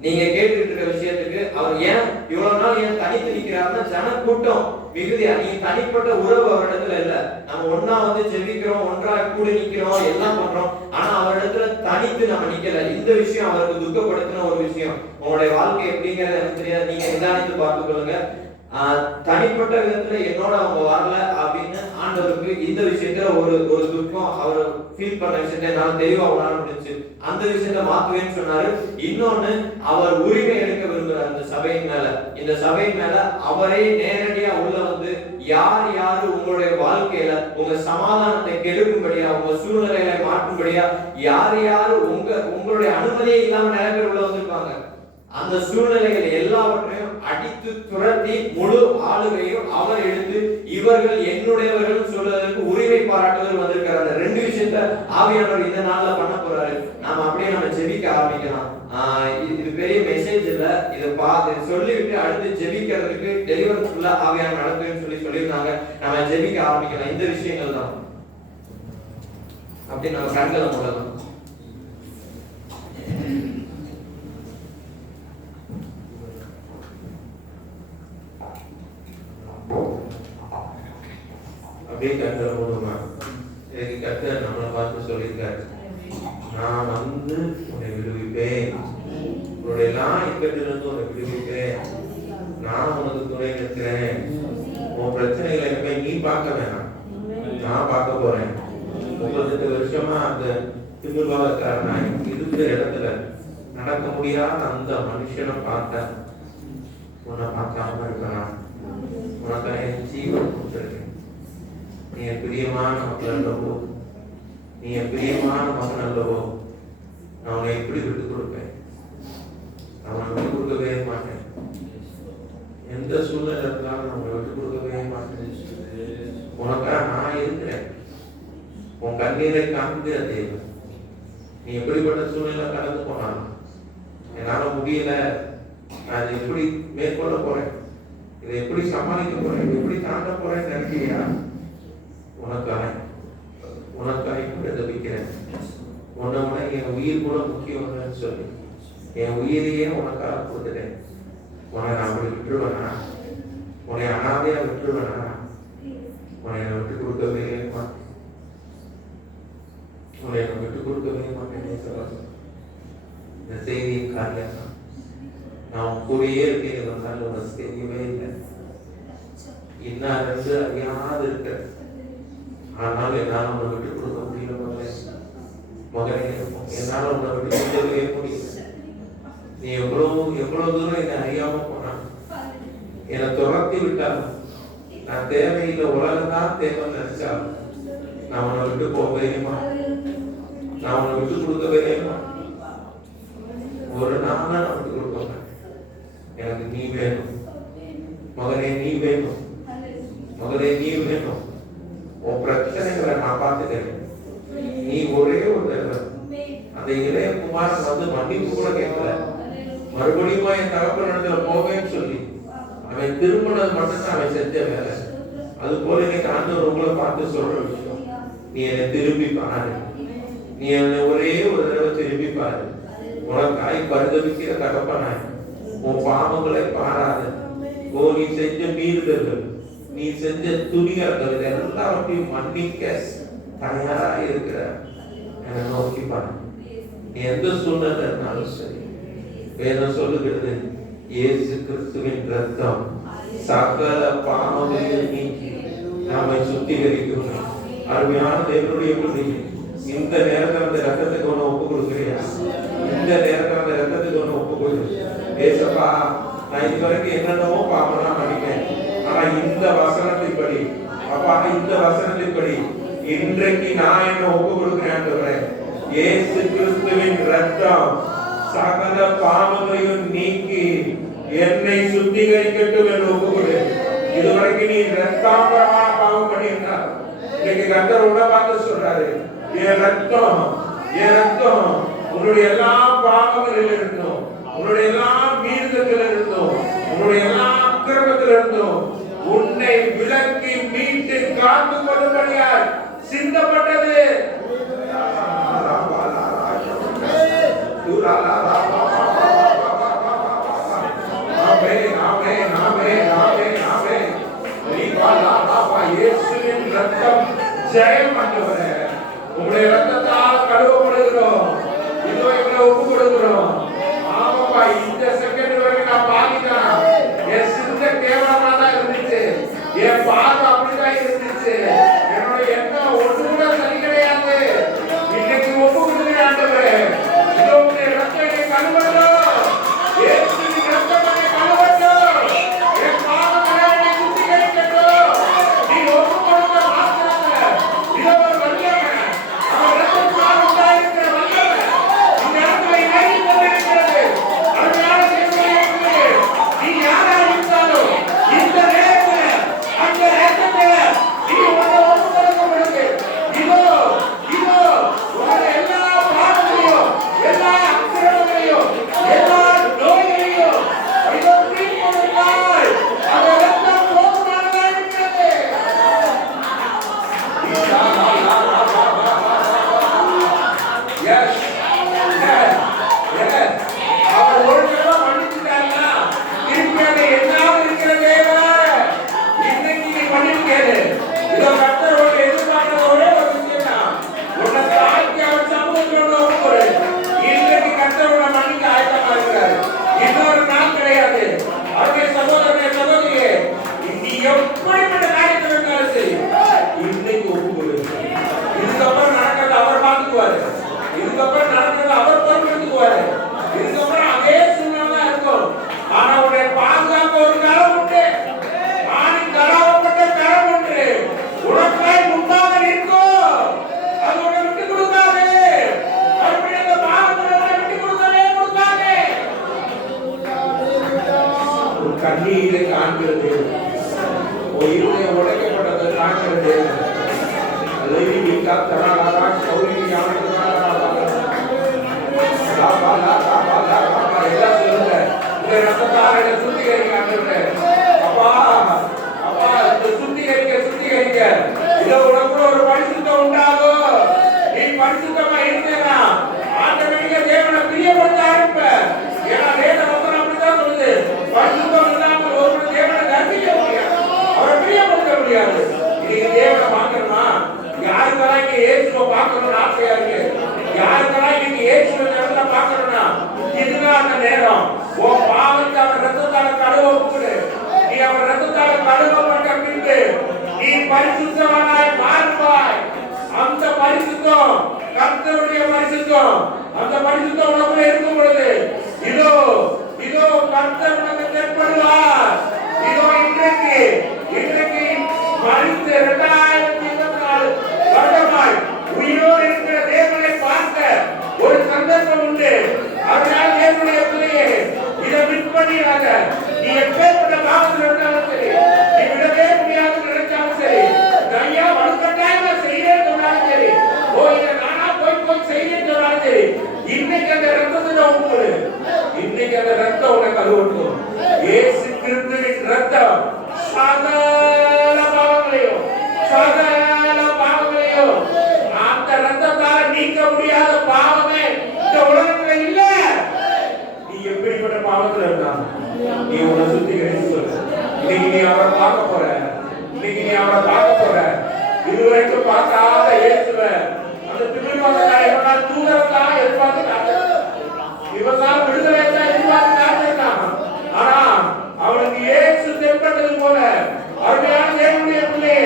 நீங்க கேட்டுட்டு இருக்க விஷயத்துக்கு அவர் ஏன் இவ்வளவு நாள் ஏன் தனித்து நிக்கிறாருன்னா, ஜன கூட்டம் மிகுதியா, நீங்க தனிப்பட்ட உறவு அவரிடத்துல இல்ல. நம்ம ஒன்னா ஜெபிக்கிறோம், ஒன்றா கூட நிக்கிறோம், எல்லாம் பண்றோம். ஆனா அவரிடத்துல தனித்து நம்ம நிக்கல. இந்த விஷயம் அவருக்கு துக்கப்படுத்தின ஒரு விஷயம். உங்களுடைய வாழ்க்கை எப்படிங்கிறது எனக்கு தெரியாது, நீங்க நிதானித்து பார்த்துக் கொள்ளுங்க. தனிப்பட்ட விதத்துல என்னோட அவங்க வரல அப்படின்னு ஆண்டவருக்கு இந்த விஷயத்துல ஒரு துக்கம் அவர் ஃபீல் பண்ண விஷயத்தை நான் தெளிவா உணர முடிஞ்சு அந்த விஷயத்த மாத்துவேன்னு சொன்னாரு. இன்னொன்னு, அவர் உரிமை எடுக்க விரும்புறாரு இந்த சபையின் மேல. இந்த சபையின் மேல அவரே நேரடியா உள்ள யார் யாரு உங்களுடைய வாழ்க்கையில உங்க சமாதானத்தை கெடுக்கும்படியா, உங்க சூழ்நிலைகளை மாற்றும்படியா யார் யாரு உங்களுடைய அனுமதியே இல்லாம நிறைய பேர் உள்ள வந்திருப்பாங்க. அந்த சூழ்நிலைகள் எல்லாவற்றையும் அடித்து துரத்தி முழு ஆளுகையும் அவர் எடுத்து இவர்கள் என்னுடையவர்கள் சொல்றதற்கு உரிமை பாராட்டுதல் வந்திருக்காரு. அந்த 2 விஷயத்த ஆவியானவர் இந்த நாள்ல பண்ண போறாரு. நாம அப்படியே நம்ம ஜெபிக்க ஆரம்பிக்கலாம். இது பெரிய மெசேஜ் இல்ல, இதை பார்த்து சொல்லிவிட்டு அடுத்து ஜெபிக்கிறதுக்கு டெலிவரன்ஸ்ல ஆவியானவர் நடத்துன்னு சொல்லியிருந்தாங்க. நம்ம ஜெபிக்க ஆரம்பிக்கலாம். இந்த விஷயங்கள் தான் அப்படி நம்ம கண்களை மூடலாம். அப்படியே கண்களை மூடுமா. எனக்கு கர்த்தர் நம்மளை பார்த்து சொல்லியிருக்காரு, நான் உன்னை விடுவிப்பேன், உன்னுடைய எல்லா இக்கட்டிலிருந்து உன்னை விடுவிப்பேன், நான் உனக்கு துணை நிற்கிறேன், உன் பிரச்சனைகளை இனிமே நீ பார்க்க வேணாம், நான் பார்க்க போறேன். 38 வருஷமா அந்த திமிர்வாதக்காரனா இருக்கிற இடத்துல நடக்க முடியாத அந்த மனுஷனை பார்த்தேன், உன்னை பார்க்காம இருக்கலாம், உனக்கு என் ஜீவன் கொடுத்துருக்கேன், நீ என் பிரியமான மக்கள் அல்லவோ, நீ என் பிரியமான மகன் அல்லவோ, நான் உன்னை எப்படி விட்டு கொடுப்பேன், நான் உன்னை விட்டு கொடுக்கவே மாட்டேன், எந்த சூழ்நிலை இருந்தாலும் நான் உன்னை விட்டு கொடுக்கவே மாட்டேன், உனக்காக நான் இருக்கிறேன், உன் கண்ணீரை காண்கிற தேவன், நீ எப்படிப்பட்ட சூழ்நிலை கடந்து போனாலும் என்னால முடியல, நான் எப்படி மேற்கொள்ள போறேன், இதை எப்படி சமாளிக்க போறேன், எப்படி தாண்ட போறேன் நினைக்கிறியா, உனக்காக ஜெபிக்கிறேன், உன்னை என் உயிர் கூட முக்கியம்னு சொல்லி என் உயிரையே உனக்காக கொடுத்துட்டேன், உன்னை நான் அப்படி விட்டுருவேனா, உன்னை அனாதையா விட்டுருவேனா, உன்னை நான் விட்டு கொடுக்கவே மாட்டேன், உன்னை நான் விட்டு கொடுக்கவே மாட்டேன் சொல்ல இந்த செய்தியின் காரியம் தான். நான் கூடயே இருக்கேன் வந்தாலும் உனக்கு தெரியவே இல்லை, இன்னார் அறியாது இருக்க, ஆனால் என்னால் உன்னை விட்டு கொடுக்க முடியல மகனே, என்னால் உன்னை விட்டு கொடுக்கவே முடியல, நீ எவ்வளவு தூரம் என்னை அறியாம போனா, என்னை துரத்தி விட்டாலும், நான் தேவையில்லை உலகம் தான் தேவைன்னு நினைச்சாலும் நான் உன்னை விட்டு போவேமா, நான் உன்னை விட்டு கொடுக்கவேமா, ஒரு நாள் நான் விட்டு கொடுக்க மாட்டேன், எனக்கு நீ வேணும் மகனே, நீ வேணும் மகனே, நீ வேணும், உன் பிரச்சனைகளை நான் பார்த்துக்கிறேன், நீ ஒரே ஒரு தடவை அந்த இளைய குமாரன் வந்து மன்னிப்பு கூட கேட்கல. மறுபடியும் என் தகப்பன் இடத்துல போவேன்னு சொல்லி அவன் திரும்பினது மட்டும்தான் அவன் செஞ்ச வேலை. அது போல இன்னைக்கு ஆண்டவர் உங்களை பார்த்து சொல்ற விஷயம், நீ என்னை திரும்பி பாரு, நீ என்னை ஒரே ஒரு தடவை திரும்பி பாரு. உனக்காய் பரிதவிக்கிற தகப்பனாய் உன் பாவங்களை பாராத. ஓ, நீ செஞ்ச மீறுதல்கள், நீ செஞ்ச துணிகர்கள் எல்லாவற்றையும் மன்னிக்க தயாராக இருக்கிற என்னை நோக்கி பாரு. நீ எந்த சூழ்நிலை இருந்தாலும் சரி, வேதம் சொல்லுகிறது இயேசு கிறிஸ்துவின் ரத்தம் சகல பாவங்களையும் நீக்கி நம்மை சுத்திகரிக்கும். அருமையான தேவனுடைய பிள்ளையே, இந்த நேரத்தில் அந்த ரத்தத்துக்கு ஒன்று ஒப்பு கொடுக்குறியா? இந்த நேரத்தில் அந்த ரத்தத்துக்கு ஒன்று ஒப்பு கொடுக்குறேன். ஏசப்பா, நான் இது வரைக்கும் என்னென்னவோ பாவம்லாம் பண்ணிட்டேன், ஆனா இந்த வசனத்தின்படி அப்பா, இந்த வசனத்தின்படி இன்றைக்கு நான் என்ன ஒப்பு கொடுக்கிறேன். இயேசு கிறிஸ்துவின் ரத்தம் சகல பாவங்களையும் நீக்கி என்னை சுத்திகரிக்கட்டும் என்று ஒப்பு கொடு. இதுவரைக்கும் நீ ரத்தாம்பரமான பாவம் பண்ணியிருந்தா, இன்னைக்கு கர்த்தர் உன்னை பார்த்து சொல்றாரு, என் ரத்தம் உன்னுடைய எல்லா பாவங்களில் இருந்தும், உன்னுடைய எல்லா மீறுதல்கள் இருந்தும், உன்னுடைய எல்லா அக்கிரமத்தில் இருந்தும் உன்னை விலக்கி மீட்டு காத்து கொள்ளும்படியாய் சிந்தப்பட்டது. இயேசுவின் ரத்தம் ஜெயம் ஆண்டவரே, உங்களுடைய ரத்தத்தால் கழுவப்படுகிறோம். இதோ எங்களை ஒப்பு கொடுக்கிறோம். ஆமாப்பா, இந்த செகண்ட் வரைக்கும் நான் பாக்கிதான். என் சிந்தை கேவலமா தான் இருந்துச்சு, என் பார்வை அப்படிதான் இருந்துச்சு, என்னோட எண்ணம் ஒன்று கூட சரி கிடையாது. இன்னைக்கு ஒப்பு கொடுக்கிறேன் ஆண்டவரே. இதோ உங்களுடைய ரத்தம் என்னை கழுவட்டும். இயேசுவின் ரத்தம் என்னை கழுவட்டும். என் பாவங்களை என்னை சுத்திகரிக்கட்டும். நீ ஒப்பு கொடுத்த மாத்திரத்துல இதோ ஒரு வல்லமை, அவர் ரத்தத்தால் உண்டாயிருக்கிற வல்லமை இந்த இடத்துல இறங்கி கொண்டிருக்கிறது. அருமையான தேவனுடைய பிள்ளையே, நீ யாரா இருந்தாலும் இந்த நேரத்துல அந்த ரத்தத்துல நீ உன்னை ஒப்பு கொடுக்கப்படுது. இதோ உங்களுடைய எல்லா பாவங்களையும், எல்லா அக்கிரமங்களையும், எல்லா நோய்களையும் இதோ நீக்கி கொடுத்தால் அந்த ரத்தம் போதுமானதா இருக்கிறது. Yes. அவர் ஒரு தடவை மன்னிச்சுட்டாருன்னா திருப்பி அதை என்னாவது இருக்கிறதே இன்னைக்கு நீ மன்னிப்பு கேளு. இதோ கர்த்தரோட எதிர்பார்க்கிற ஒரே ஒரு விஷயம் தான், உன்னை தாழ்த்தி அவர் சமூகத்தோட ஒப்புக்கொடு. இன்றைக்கு கர்த்தரோட மன்னிக்க ஆயத்தமா இருக்கிறாரு. இன்னொரு நாள் கிடையாது. அவருடைய சகோதரனே சகோதரியே, நீ எப்படிப்பட்ட காரியத்தை இருந்தாலும் சரி இன்னைக்கு ஒப்புக்கொடு. இதுக்கப்புறம் நடக்கிறது அவர் பார்த்துக்குவாரு. இதுக்கப்புறம் நடக்கிறது அவர் பொறுப்பெடுத்துக்குவாரு. இதுக்கப்புறம் அதே சூழ்நிலை இருக்கும். ஆனா உடைய பாதுகாப்பு ஒரு கரம் உண்டு. ஆணின் கராவப்பட்ட கரம் உண்டு. உனக்காய் முன்பாக நிற்கும். அது உன்னை விட்டு கொடுக்காது. மறுபடியும் அந்த பாவத்தை உன்னை விட்டு கொடுக்கவே கொடுக்காது. ஒரு கண்ணீரை காண்கிறது, ஒரு இருதயம் உடைக்கப்பட்டதை காண்கிறது. அலைவி நீக்கா தராளா கௌரி யானை எல்லாம் சொல்லுங்க. இந்த ரத்தத்தால் என்னை சுத்திகரிக்க ஆண்டவரே. அப்பா இந்த சுத்திகரிக்க இதோ உனக்குள்ள ஒரு பரிசுத்தம் உண்டாகும். நீ பரிசுத்தமா இருந்தேனா ஆண்டவரே தேவனை பிரியப்படுத்த ஆரம்ப. ஏன்னா வேத வசனம் அப்படிதான் சொல்லுது, பரிசுத்தம் இல்லாமல் ஒரு தேவனை தரிசிக்க முடியாது, அவரை பிரியப்படுத்த முடியாது. நீங்க தேவனை பார்க்கணுமா? யாருக்கெல்லாம் இங்க இயேசுவை பார்க்கணும்னு ஆசையா இருக்கு? யாருக்கெல்லாம் இங்க இயேசுவை நேரத்துல பார்க்கணும்னா இதுதான் அந்த நேரம். உன் பாவத்தை அவர் ரத்தத்தால கழுவ போடு. நீ அவர் ரத்தத்தால கழுவப்பட்ட பின்பு நீ பரிசுத்தவானாய் மாறுவாய். அந்த பரிசுத்தம் கர்த்தருடைய பரிசுத்தம். அந்த பரிசுத்தம் உனக்குள்ள இருக்கும் பொழுது இதோ கர்த்தர் உனக்கு தென்படுவார். இதோ இன்றைக்கு மரித்து 2024 வருடமாய் உயிரோடு இருக்கிற தேவனை பார்க்க ஒரு சந்தர்ப்பம் உண்டு. அதனால தேவனுடைய பிள்ளையே, இதை மிஸ் பண்ணிடாத. நீ எப்பேற்பட்ட பாவத்தில் இருந்தாலும் சரி, நீ விடவே முடியாதுன்னு நினைச்சாலும் சரி, ஐயா வலுக்கட்டாயமா செய்யறேன்னு சொன்னாலும் சரி, இதை நானா போய் செய்யறேன்னு சொன்னாலும் சரி, இன்னைக்கு நீ அவரை பார்க்க போற. இன்னைக்கு நீ அவரை பார்க்க போற. இதுவரைக்கும் பார்க்காத இயேசுவை அந்த திருவிழாவில் இவனால் தூதரத்தான் எதிர்பார்த்துட்டாங்க. இவனால் விடுதலை தான் எதிர்பார்த்துட்டாங்க. ஆனா அவனுக்கு இயேசு தென்பட்டது போல அருமையான தேவனுடைய பிள்ளை,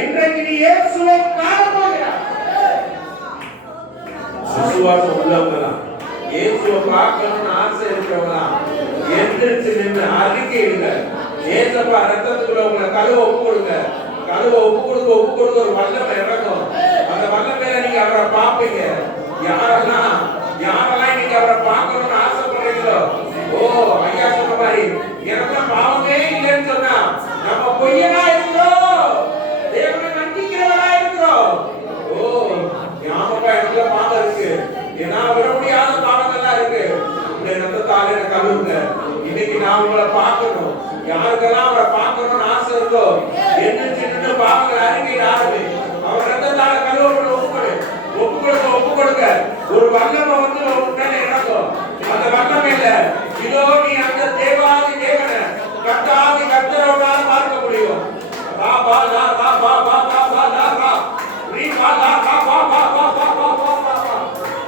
இன்றைக்கு நீ இயேசுவை காண போகிறாய். விசுவாசம் உள்ளவங்களாம், இயேசுவை பார்க்கணும்னு ஆசை இருக்கிறவங்களா எந்திரிச்சு நின்று அறிக்கையிடுங்க. ஏசப்பா ரத்தத்துக்குள்ள உங்களை கழுவ ஒப்பு கொடுங்க. கழுவ ஒப்பு கொடுக்க ஒரு வல்லமை இறங்கும். அந்த வல்லமையில நீங்க அவரை பார்ப்பீங்க. யாரெல்லாம் நீங்க அவரை பார்க்கணும்னு ஆசைப்படுறீங்களோ, ஓ ஐயா சொன்ன மாதிரி எனக்கு பாவமே இல்லைன்னு சொன்னா நம்ம பொய்யனா இருக்கிறோம், தேவனை நம்பிக்கிறவரா இருக்கிறோம். ஓ ஞாபகா எனக்குள்ள பாவம் இருக்கு, ஏன்னா விட முடியாத பாவங்கள்லாம் இருக்கு. இந்த ரத்தத்தால எனக்கு கழுவுங்க. இன்னைக்கு நான் உங்களை பார்க்கணும். யாருக்கெல்லாம் அவரை பார்க்கணும்னு ஆசை இருக்கோ என்ன சின்ன பாவங்கள் அறிக்கையில் ஆரம்பி அவர் ரத்தத்தால கழுவப்பட ஒப்பு கொடுங்க. ஒரு வல்லமை வந்து உடனே இறங்கும். அந்த வல்லமை இல்ல, இதோ நீ அந்த தேவாதி தேவனை கர்த்தாதி கர்த்தரோடால பார்க்க முடியும். பா பா லா பா பா பா பா பா லா பா ரீ பா லா பா பா பா பா பா பா பா பா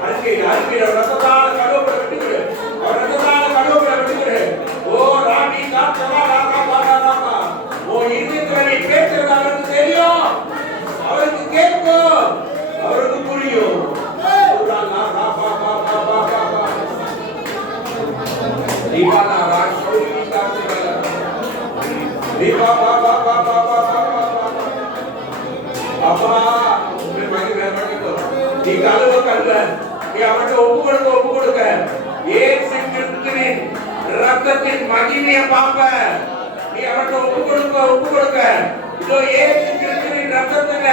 அறிக்கையில் ரத்தத்தால கழுவப்பட விட்டுவிடு. அவர் ரத்தத்தால கழுவப்பட விட்டுவிடு. ஓ ராணி காத்தரா லா பா பா லா பா. ஓ இருதயத்துல நீ பேசுறது அவருக்கு தெரியும், அவருக்கு கேட்கும், அவருக்கு புரியும். ஒப்பு கொடுக்க ரத்தத்தின் மகிமையை பார்ப்ப. நீ அவர்கிட்ட ஒப்பு கொடுக்க இதோ ஏசு கிறிஸ்துவின் ரத்தத்துல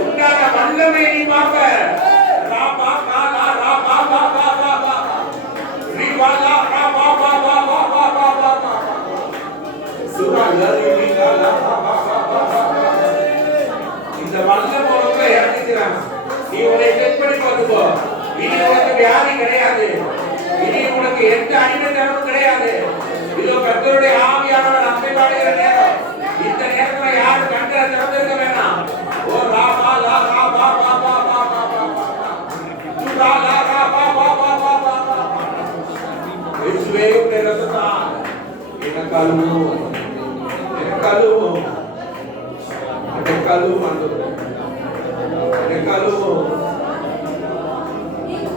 உண்டான வல்லமை நீ பார்ப்ப. இந்த வல்லமை உனக்கு இறங்கிக்கிறான். நீ உன்னை செக் பண்ணி பார்த்துக்கோ. இனி உனக்கு வியாதி கிடையாது, இனி உனக்கு எந்த அடிமைத்தனமும் கிடையாது. இதோ கர்த்தருடைய ஆவியானவர் அசைவாடுகிற நேரம். இந்த நேரத்துல யாரும் கண்களை திறந்திருக்க வேண்டாம். ஓ ரா பா லா ரா பா பா பா பா பா பா ரா லா ரா பா பா பா பா பா பா. இயேசுவே உம்முடைய ரத்தத்தால் என்னை கழுவும், என்னை கழுவும், என்னை கழுவும் ஆண்டவரே, என்னை கழுவும்,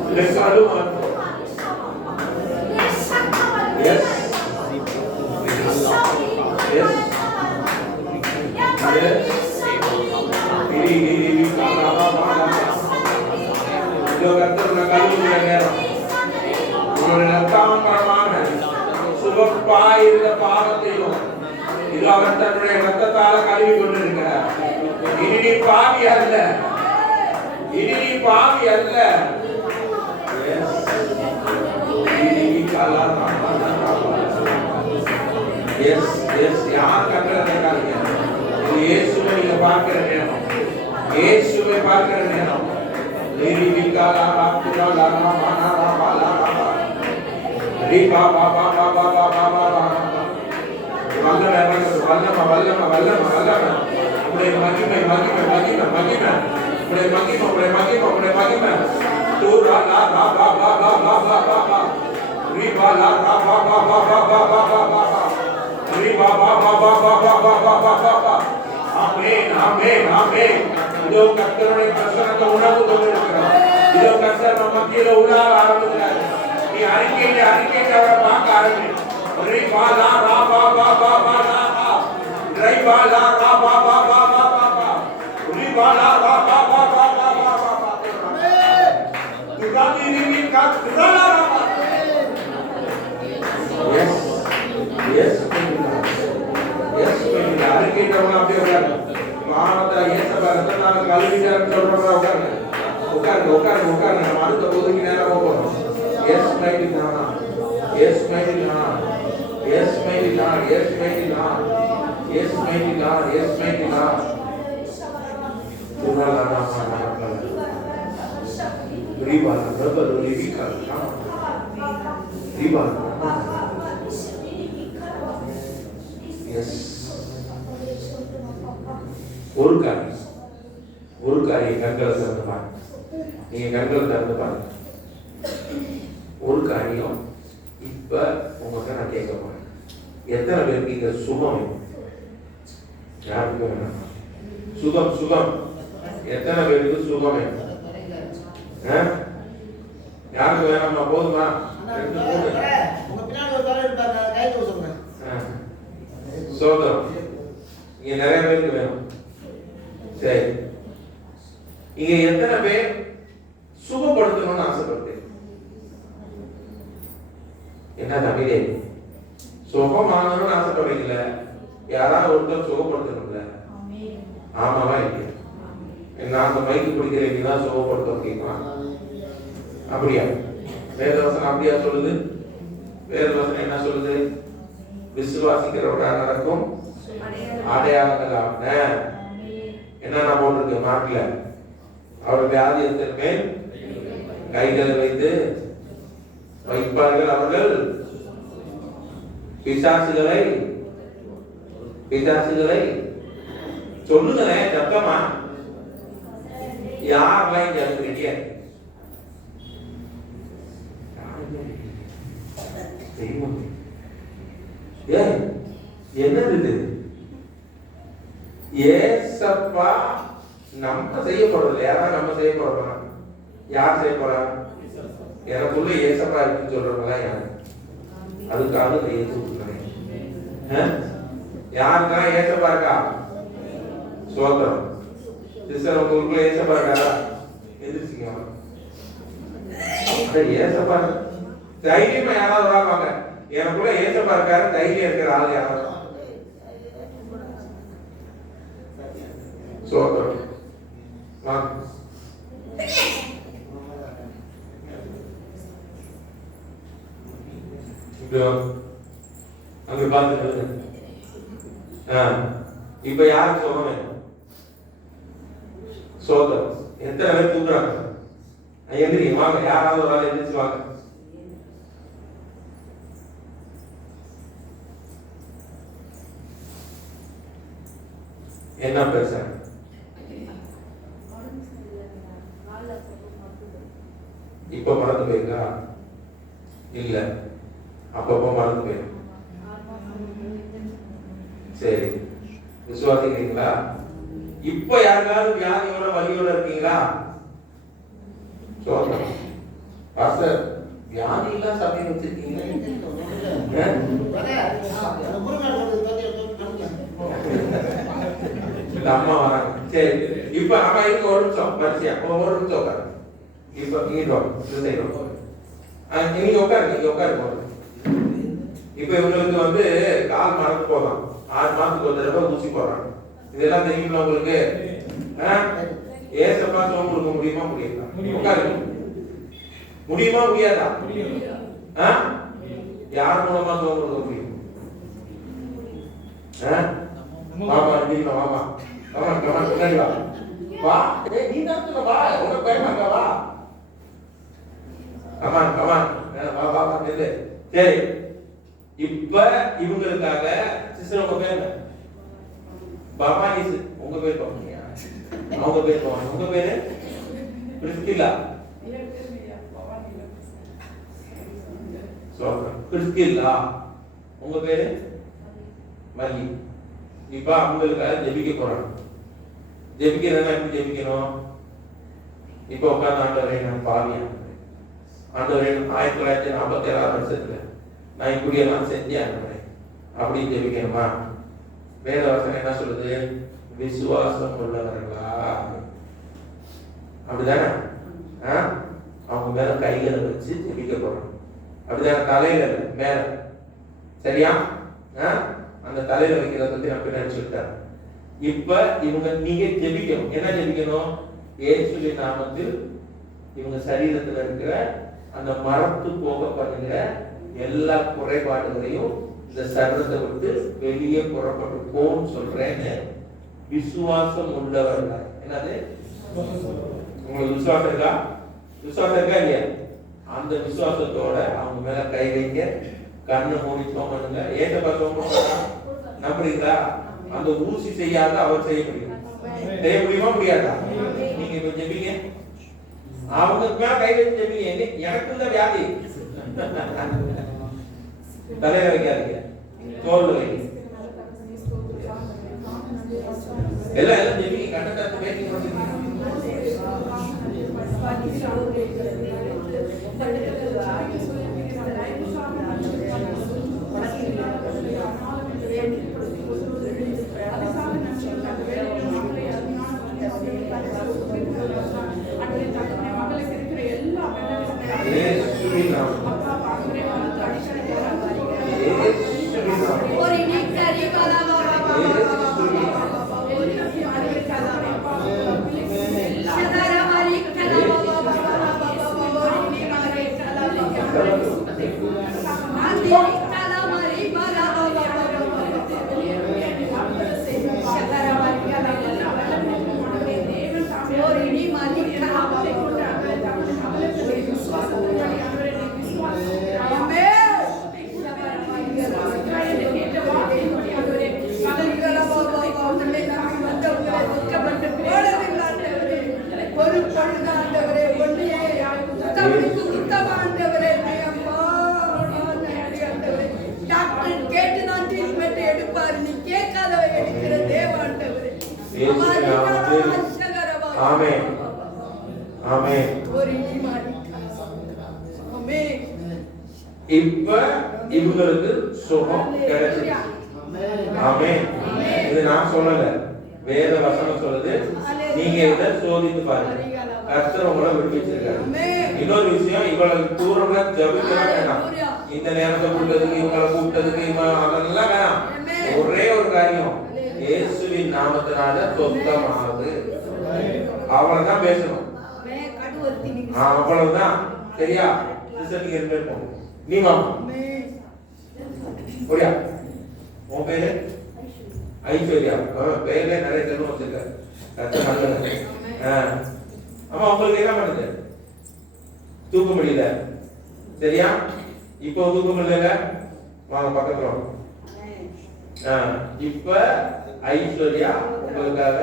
என்னை கழுவும் ஆண்டவரே. எஸ் எஸ் சுகப்பாயிருந்த பாவத்தையும் இது அவர் தன்னுடைய ரத்தத்தால கழுவி கொண்டிருக்கிறார். இனி நீ பாவி அல்ல, இனி நீ பாவி அல்ல. யார் கண்களை திறக்காதீங்க. இது இயேசுவை நீங்க பார்க்கிற நேரம், இயேசுவை பார்க்கிற நேரம். இதோ கர்த்தருடைய பிரசன்னத்தை உணர்ந்து கொண்டிருக்கிறோம். இதோ கர்த்தர் நம்ம மத்தியில உலாவ ஆரம்பிக்கிறார். நீ அறிக்கையில அவரை பார்க்க ஆரம்பி. அடுத்த பொதுக்கு நேரம் போகணும். Yes, mighty God. Yes, mighty God. Yes, mighty God. Yes, mighty God. Yes, mighty God. Yes, mighty God. Yes. ஒரு காரியம், ஒரு காரியம் கண்களை திறந்து பாருங்க. நீங்க கண்களை திறந்து பாருங்க. ஒரு காரியம் இப்ப உங்கள்கிட்ட நான் கேட்க போறேன். எத்தனை பேருக்கு இங்க சுகம் வேணும்? யாருக்கு வேணும் சுகம்? சுகம் எத்தனை பேருக்கு சுகம் வேணும்? யாருக்கு வேணாம்னா போதுமா? சோதரம் இங்க நிறைய பேருக்கு வேணும். சரி, இங்க எத்தனை பேர் சுகப்படுத்தணும்னு ஆசைப்படுறேன்? என்ன தமிழே, சுகமாகணும்னு ஆசைப்படுறீங்கள? யாராவது ஒருத்தர் சுகப்படுத்தணும்ல? ஆமாவா இல்லையா? நான் அந்த மைக்கு பிடிக்கிறேன், நீதான் சுகப்படுத்த முடியுமா? அப்படியா? வேதவசனம் அப்படியா சொல்லுது? வேதவசனம் என்ன சொல்லுது? விசுவாசிக்கிறவரா நடக்கும் அடையாளங்களான என்னென்ன போட்டிருக்கு மார்க்ல? அவர் வியாதியத்தின் மேல் கைகளை வைத்து வைப்பார்கள், அவர்கள் பிசாசுகளை சொல்லுங்களேன் சத்தமா. யாரெல்லாம் இங்க இருக்கிறீங்க? என்னது இது? ஏசப்பா நம்ம செய்ய போறது, யாரா நம்ம செய்ய போறோம்? யார் செய்ய போறா? எனக்குள்ள ஏசப்பா இருக்குன்னு சொல்றவங்களா யாரு? அதுக்காக யாருக்கா ஏசப்பா இருக்கா? சோதரம் சிஸ்டர், உங்களுக்குள்ள ஏசப்பா இருக்காரா? எந்திரிச்சிங்க. ஏசப்பா தைரியமா யாராவது வராங்க? எனக்குள்ள ஏசப்பா இருக்காரு, தைரியம் இருக்கிற ஆள் யாராவது? சோதரம் அங்க பார்த்து இப்ப யாருக்கு சுகம் வேணும்? சோதரம் எத்தனை பேர் தூக்குறாங்க? எந்திரி வாங்க, யாராவது ஒரு ஆள் எந்திரிச்சு வாங்க. என்ன பேச? இப்ப மறந்து போயிருக்கா? இல்ல, அப்பப்போ மறந்து போயிடும். சரி, விசுவாசிக்கிறீங்களா? இப்ப யாருக்காவது வியாதியோட வலியோட இருக்கீங்களா? பாஸ்டர், வியாதி எல்லாம் சமயம் வச்சிருக்கீங்க. அம்மா வராங்க. சரி, இப்ப அம்மா இருக்கு, ஒரு நிமிஷம் வரிசையா, ஒரு நிமிஷம் உட்காரு. இப்ப நீங்க உட்காருங்க. இப்ப இவங்களுக்கு கால் மறந்து போகலாம். 6 மாசத்துக்கு ஒரு தடவை ஊசி போடுறாங்க. இதெல்லாம் தெரியுங்களா உங்களுக்கு? ஏசப்பா சுகம் கொடுக்க முடியுமா? முடியாதா? உட்காருங்க. முடியுமா முடியாதா? யார் மூலமா சுகம் கொடுக்க முடியும்? வாமா, வாமா பின்னாடி வா. வா, நீ தான் சொல்ல வா, உனக்கு பயமாக்கா? வா, வா, நில்லு. சரி, இப்ப இவங்களுக்காக சிஸ்டர், உங்க பேர் என்ன? பவானி. உங்க பேர் பாப்பீங்க, அவங்க பேர் பவானி. உங்க பேரு கிறிஸ்டிலா. கிறிஸ்டிலா. உங்க பேரு மல்லி. இப்ப அவங்களுக்காக ஜெபிக்க போறாங்க. ஜெபிக்கிறதா எப்படி ஜெபிக்கணும்? இப்ப உட்கார்ந்து ஆண்டவரே, நான் பாவியா ஆண்டவரே, 1947 வருஷத்துல நான் இப்படியெல்லாம் செஞ்சேன் அப்படின்னு ஜெபிக்கணுமா? வேதவசனம் என்ன சொல்லுது? விசுவாசம் உள்ளவர்களா? அப்படிதானே? அவங்க மேல கைகளை வச்சு ஜெபிக்க போறோம். அப்படிதானே? தலையில மேல. சரியா? அந்த தலையில வைக்கிறத பத்தி நான் பின்னாடி சொல்லிட்டேன். இப்ப நீங்க ஜெபிக்கணும். என்ன ஜெபிக்கணும்? இயேசுவின் நாமத்தில் இவங்க சரீரத்துல இருக்கிற அந்த மரத்து போக பண்ணுகிற எல்லா குறைபாடுகளையும் இந்த சரீரத்தை விட்டு வெளியே புறப்பட்டு போன்னு சொல்றேன்னு விசுவாசம் உள்ளவர்கள். என்னது? உங்களுக்கு விசுவாசம் இருக்கா? விசுவாசம் இருக்கா இல்லையா? அந்த விசுவாசத்தோட அவங்க மேல கை வைங்க, கண்ணு மூடி சோம் பண்ணுங்க. ஏசப்பா சோம் பண்ணுங்க. நம்புறீங்களா? அந்த ஊசி செய்யாத அவர் செய்ய முடியும். செய்ய முடியுமா முடியாதா? நீங்க இப்ப ஜெபிங்க, அவங்க மேல கை வச்சு ஜெபிங்க. எனக்கு இந்த வியாதி தலையில வைக்காதீங்க, தோல்ல வைங்க. எல்லாம் எல்லாம் ஜெபிங்க, கண்டத்தை பேசி கொடுத்துருக்கீங்க. ஆமென் ஆமென். இப்ப இவங்களுக்கு சுகம் கிடைச்சிருச்சு. ஆமென். இது நான் சொல்லல, வேத வசனம் சொல்லுது. நீங்க இதை சோதித்து பாருங்க, கர்த்தர் உங்களை விடுவிச்சிருக்காரு. இன்னொரு விஷயம், இவ்வளவு தூரம்ல ஜெபிக்கலாம் வேண்டாம். இந்த நேரத்தை கூட்டதுக்கு இவங்களை கூட்டதுக்கு அதெல்லாம் வேணாம். ஒரே ஒரு காரியம், இயேசுவின் நாமத்தினால சொந்தமாகுது, அவ்வளவுதான் பேசணும். அவ்வளவுதான். சரியா? நீங்க ரெண்டு பேர் போங்க. நீ வாமா. போடியா. உன் பேரு ஐஸ்வர்யா. பேர்ல நிறைய செல்வம் வச்சிருக்க. அம்மா உங்களுக்கு என்ன பண்ணுது? தூக்க முடியல. சரியா? இப்போ தூக்க முடியல. வாங்க பக்கத்துல வாங்க. இப்ப ஐஸ்வர்யா உங்களுக்காக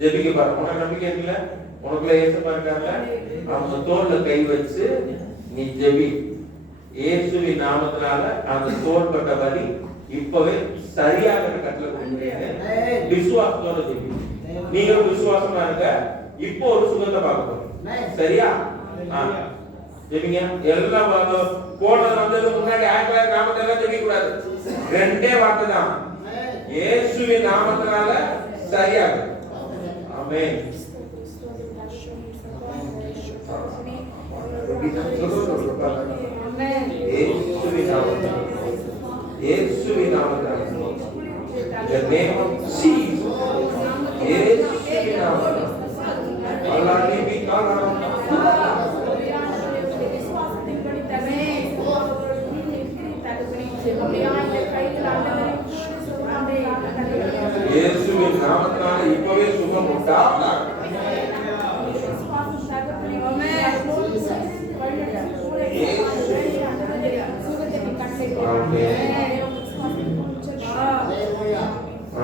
ஜெபிக்க பாருங்க. உனக்கு நம்பிக்கை இருக்குல்ல? உனக்குள்ள ஏசப்பா இருக்காங்க. அவங்க தோல்ல கை வச்சு நீ ஜெபி. இயேசுவின் நாமத்தினால அந்த தோள்பட்ட வலி இப்பவே சரியாக கட்டளை கொடுக்கிறேன். விசுவாசத்தோட ஜெபி. நீங்க விசுவாசமா இருக்க. இப்போ ஒரு சுகத்தை பார்க்க போறோம். சரியா? ஜெபிங்க. எல்லாம் போனது வந்தது முன்னாடி 1000 நாமத்தெல்லாம் ஜெபிக்க கூடாது. ரெண்டே வார்த்தை தான், இயேசுவின் நாமத்தினால சரியாக. ஆமென். இயேசுவின் நாமத்தினால, இயேசுவின் நாமத்தினால, the name of Jesus, இயேசுவின் நாமத்தினால. அல்லாஹ்வே பிகாலாம். இயேசுவின் நாமத்தினால இப்பவே சுகம் உண்டாகும்.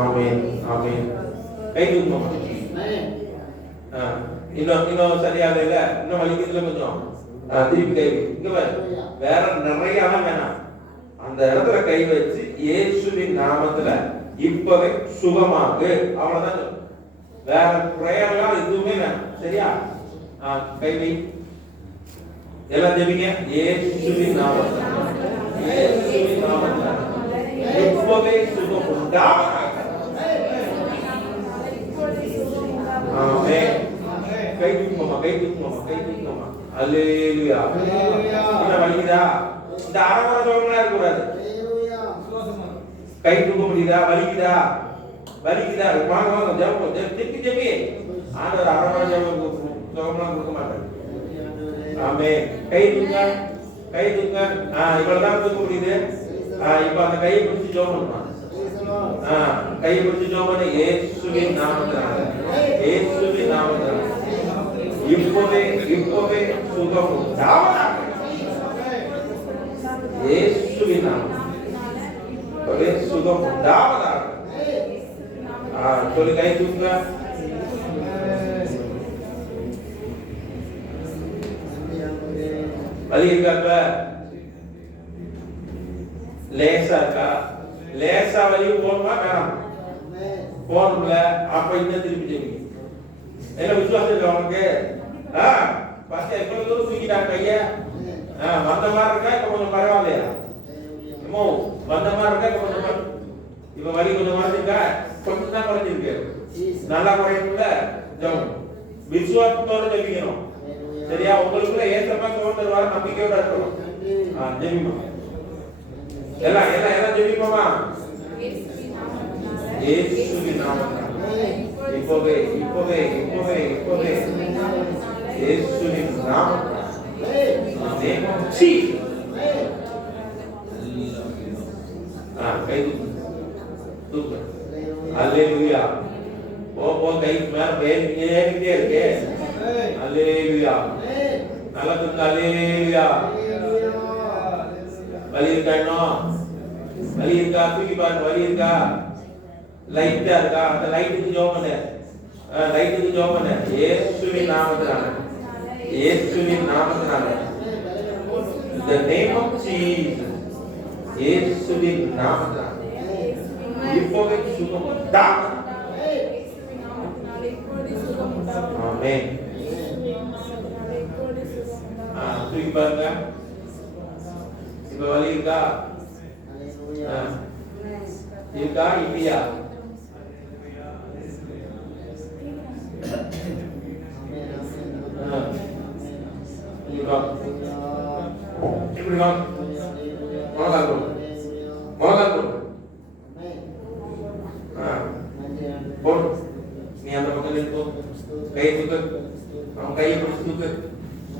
ஆமென் ஆமென். கை தூக்குமா. இன்னும் சரியாக இல்ல, இன்னும் வலிக்குதுல கொஞ்சம். திருப்பி கை இங்க வேற நிறைய வேணாம். அந்த இடத்துல கை வச்சு இயேசுவின் நாமத்துல இப்பவே சுகமாகு, அவ்வளவுதான். வேற பிரேயர்லாம் எதுவுமே வேணாம். சரியா? கை வை. எல்லாம் ஜெபிங்க. இயேசுவின் நாமத்துல, இயேசுவின் நாமத்துல இப்பவே சுகம் உண்டாகும். ஆமென். கை தூக்குமா, கை தூக்குமா, கை தூக்குமா. அல்லேலூயா. என்ன வலிக்குதா? இந்த அரவணை சுகமா இருக்க கூடாது. கை தூக்க முடியுதா? வலிக்குதா? வலிக்குதா? வாங்க வாங்க ஜெபம் திருப்பி ஜெபி. ஆண்டவர் அரவணை சுகம்லாம் கொடுக்க மாட்டார். ஆமென். கை தூங்க, கை தூங்க. இவ்வளவுதான் தூக்க முடியுது. இப்ப அந்த கையை பிடிச்சு ஜெபம் பண்ணுமா. கையை பிடிச்சு ஜெபம் பண்ணு. இயேசுவின் நாமத்தினால, இயேசுவின் நாமத்தினால இப்பவே இப்பவே சுகம் உண்டாவதாக. இயேசுவின் நாமத்தினால இப்பவே சுகம் உண்டாவதாக. சொல்லி கை தூக்குங்க. வலி இருக்கா? லேசா இருக்கா? லேசா வலி போகணுமா வேணாம்? போகணும்ல. அப்ப இந்த திருப்பி செய்வீங்க. என்ன விசுவாசம் இருக்கு அவனுக்கு? பஸ் எவ்வளவு தூரம் தூக்கிட்டாங்க கைய? வந்த மாதிரி இருக்கா? இப்ப கொஞ்சம் பரவாயில்லையா? வந்த மாதிரி இருக்கா? இப்ப கொஞ்சம் இப்ப வலி கொஞ்சம் குறைஞ்சிருக்கா? கொஞ்சம் தான் குறைஞ்சிருக்கு. நல்லா குறையணும்ல. விசுவாசத்தோட ஜெபிக்கணும். சரியா? உங்களுக்குள்ள ஏசப்பா தோன்றது வர நம்பிக்கையோட இருக்கணும். ஜெபிமா எல்லாம் எல்லாம் எல்லாம் ஜெபிப்போமா? இயேசுவின் நாமத்தினாலே இப்பவே இப்பவே இப்பவே இப்பவே இயேசுவின் நாமத்தினாலே கை தூக்கு. அல்லேலூயா. போ கை மேல ஏறிட்டே இருக்கு. அல்லேலூயா. நல்லா தூக்கு. அல்லேலூயா. வலி இருக்கா? இன்னும் வலி இருக்கா? தூக்கி பாருங்க. வலி இருக்கா? லைட்டா இருக்கா? அந்த லைட்டுக்கு ஜெபம் பண்ணு. லைட்டுக்கு ஜெபம் பண்ணு. இயேசுவின் நாமத்தினால இயேசுவின் நாமத்தினால the name of Jesus இயேசுவின் நாமத்தினால இப்போவே சுகம் உண்டாகட்டும். ஆமென். தூக்கி பாருங்க. இப்ப வலி இருக்கா? இருக்கா? இல்லையா? இப்படி போடு. நீ அந்த பக்கம் நிற்போ. கை தூக்கு. அவன் கையை பிடிச்சு தூக்கு.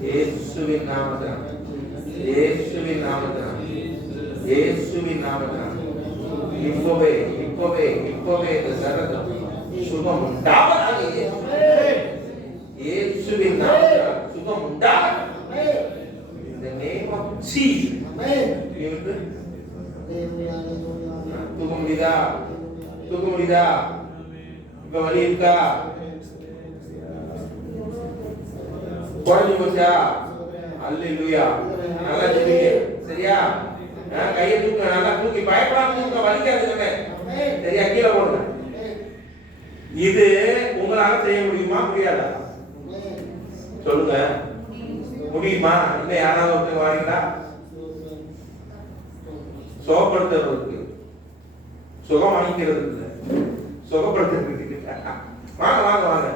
இயேசுவின் நாமத்தினால இயேசுவின் நாமத்தினால இயேசுவின் நாமத்தினால இப்பவே இப்பவே இப்பவே இந்த சரீரத்தில் சுகம் உண்டாவதாக. இயேசுவின் நாமத்தினால சுகம் உண்டாவதாக. In the name of Jesus. தூக்க முடியுதா? தூக்க முடியுதா? இப்ப வலி இருக்கா? குறைஞ்சு போச்சா? அல்லேலூயா. நல்லா ஜெபிங்க. சரியா? கையை தூக்க. நல்லா தூக்கி பயப்படாம தூக்க. வலிக்காதுங்க. சரியா? கீழே போடுங்க. இது உங்களால செய்ய முடியுமா? முடியாதா? சொல்லுங்க. முடியுமா? இல்ல யாராவது ஒருத்தர் வாரீங்களா? சுகப்படுத்துறதுக்கு, சுகம் அளிக்கிறதுக்கு, சுகப்படுத்துறதுக்கு. வாங்க வாங்க வாங்க.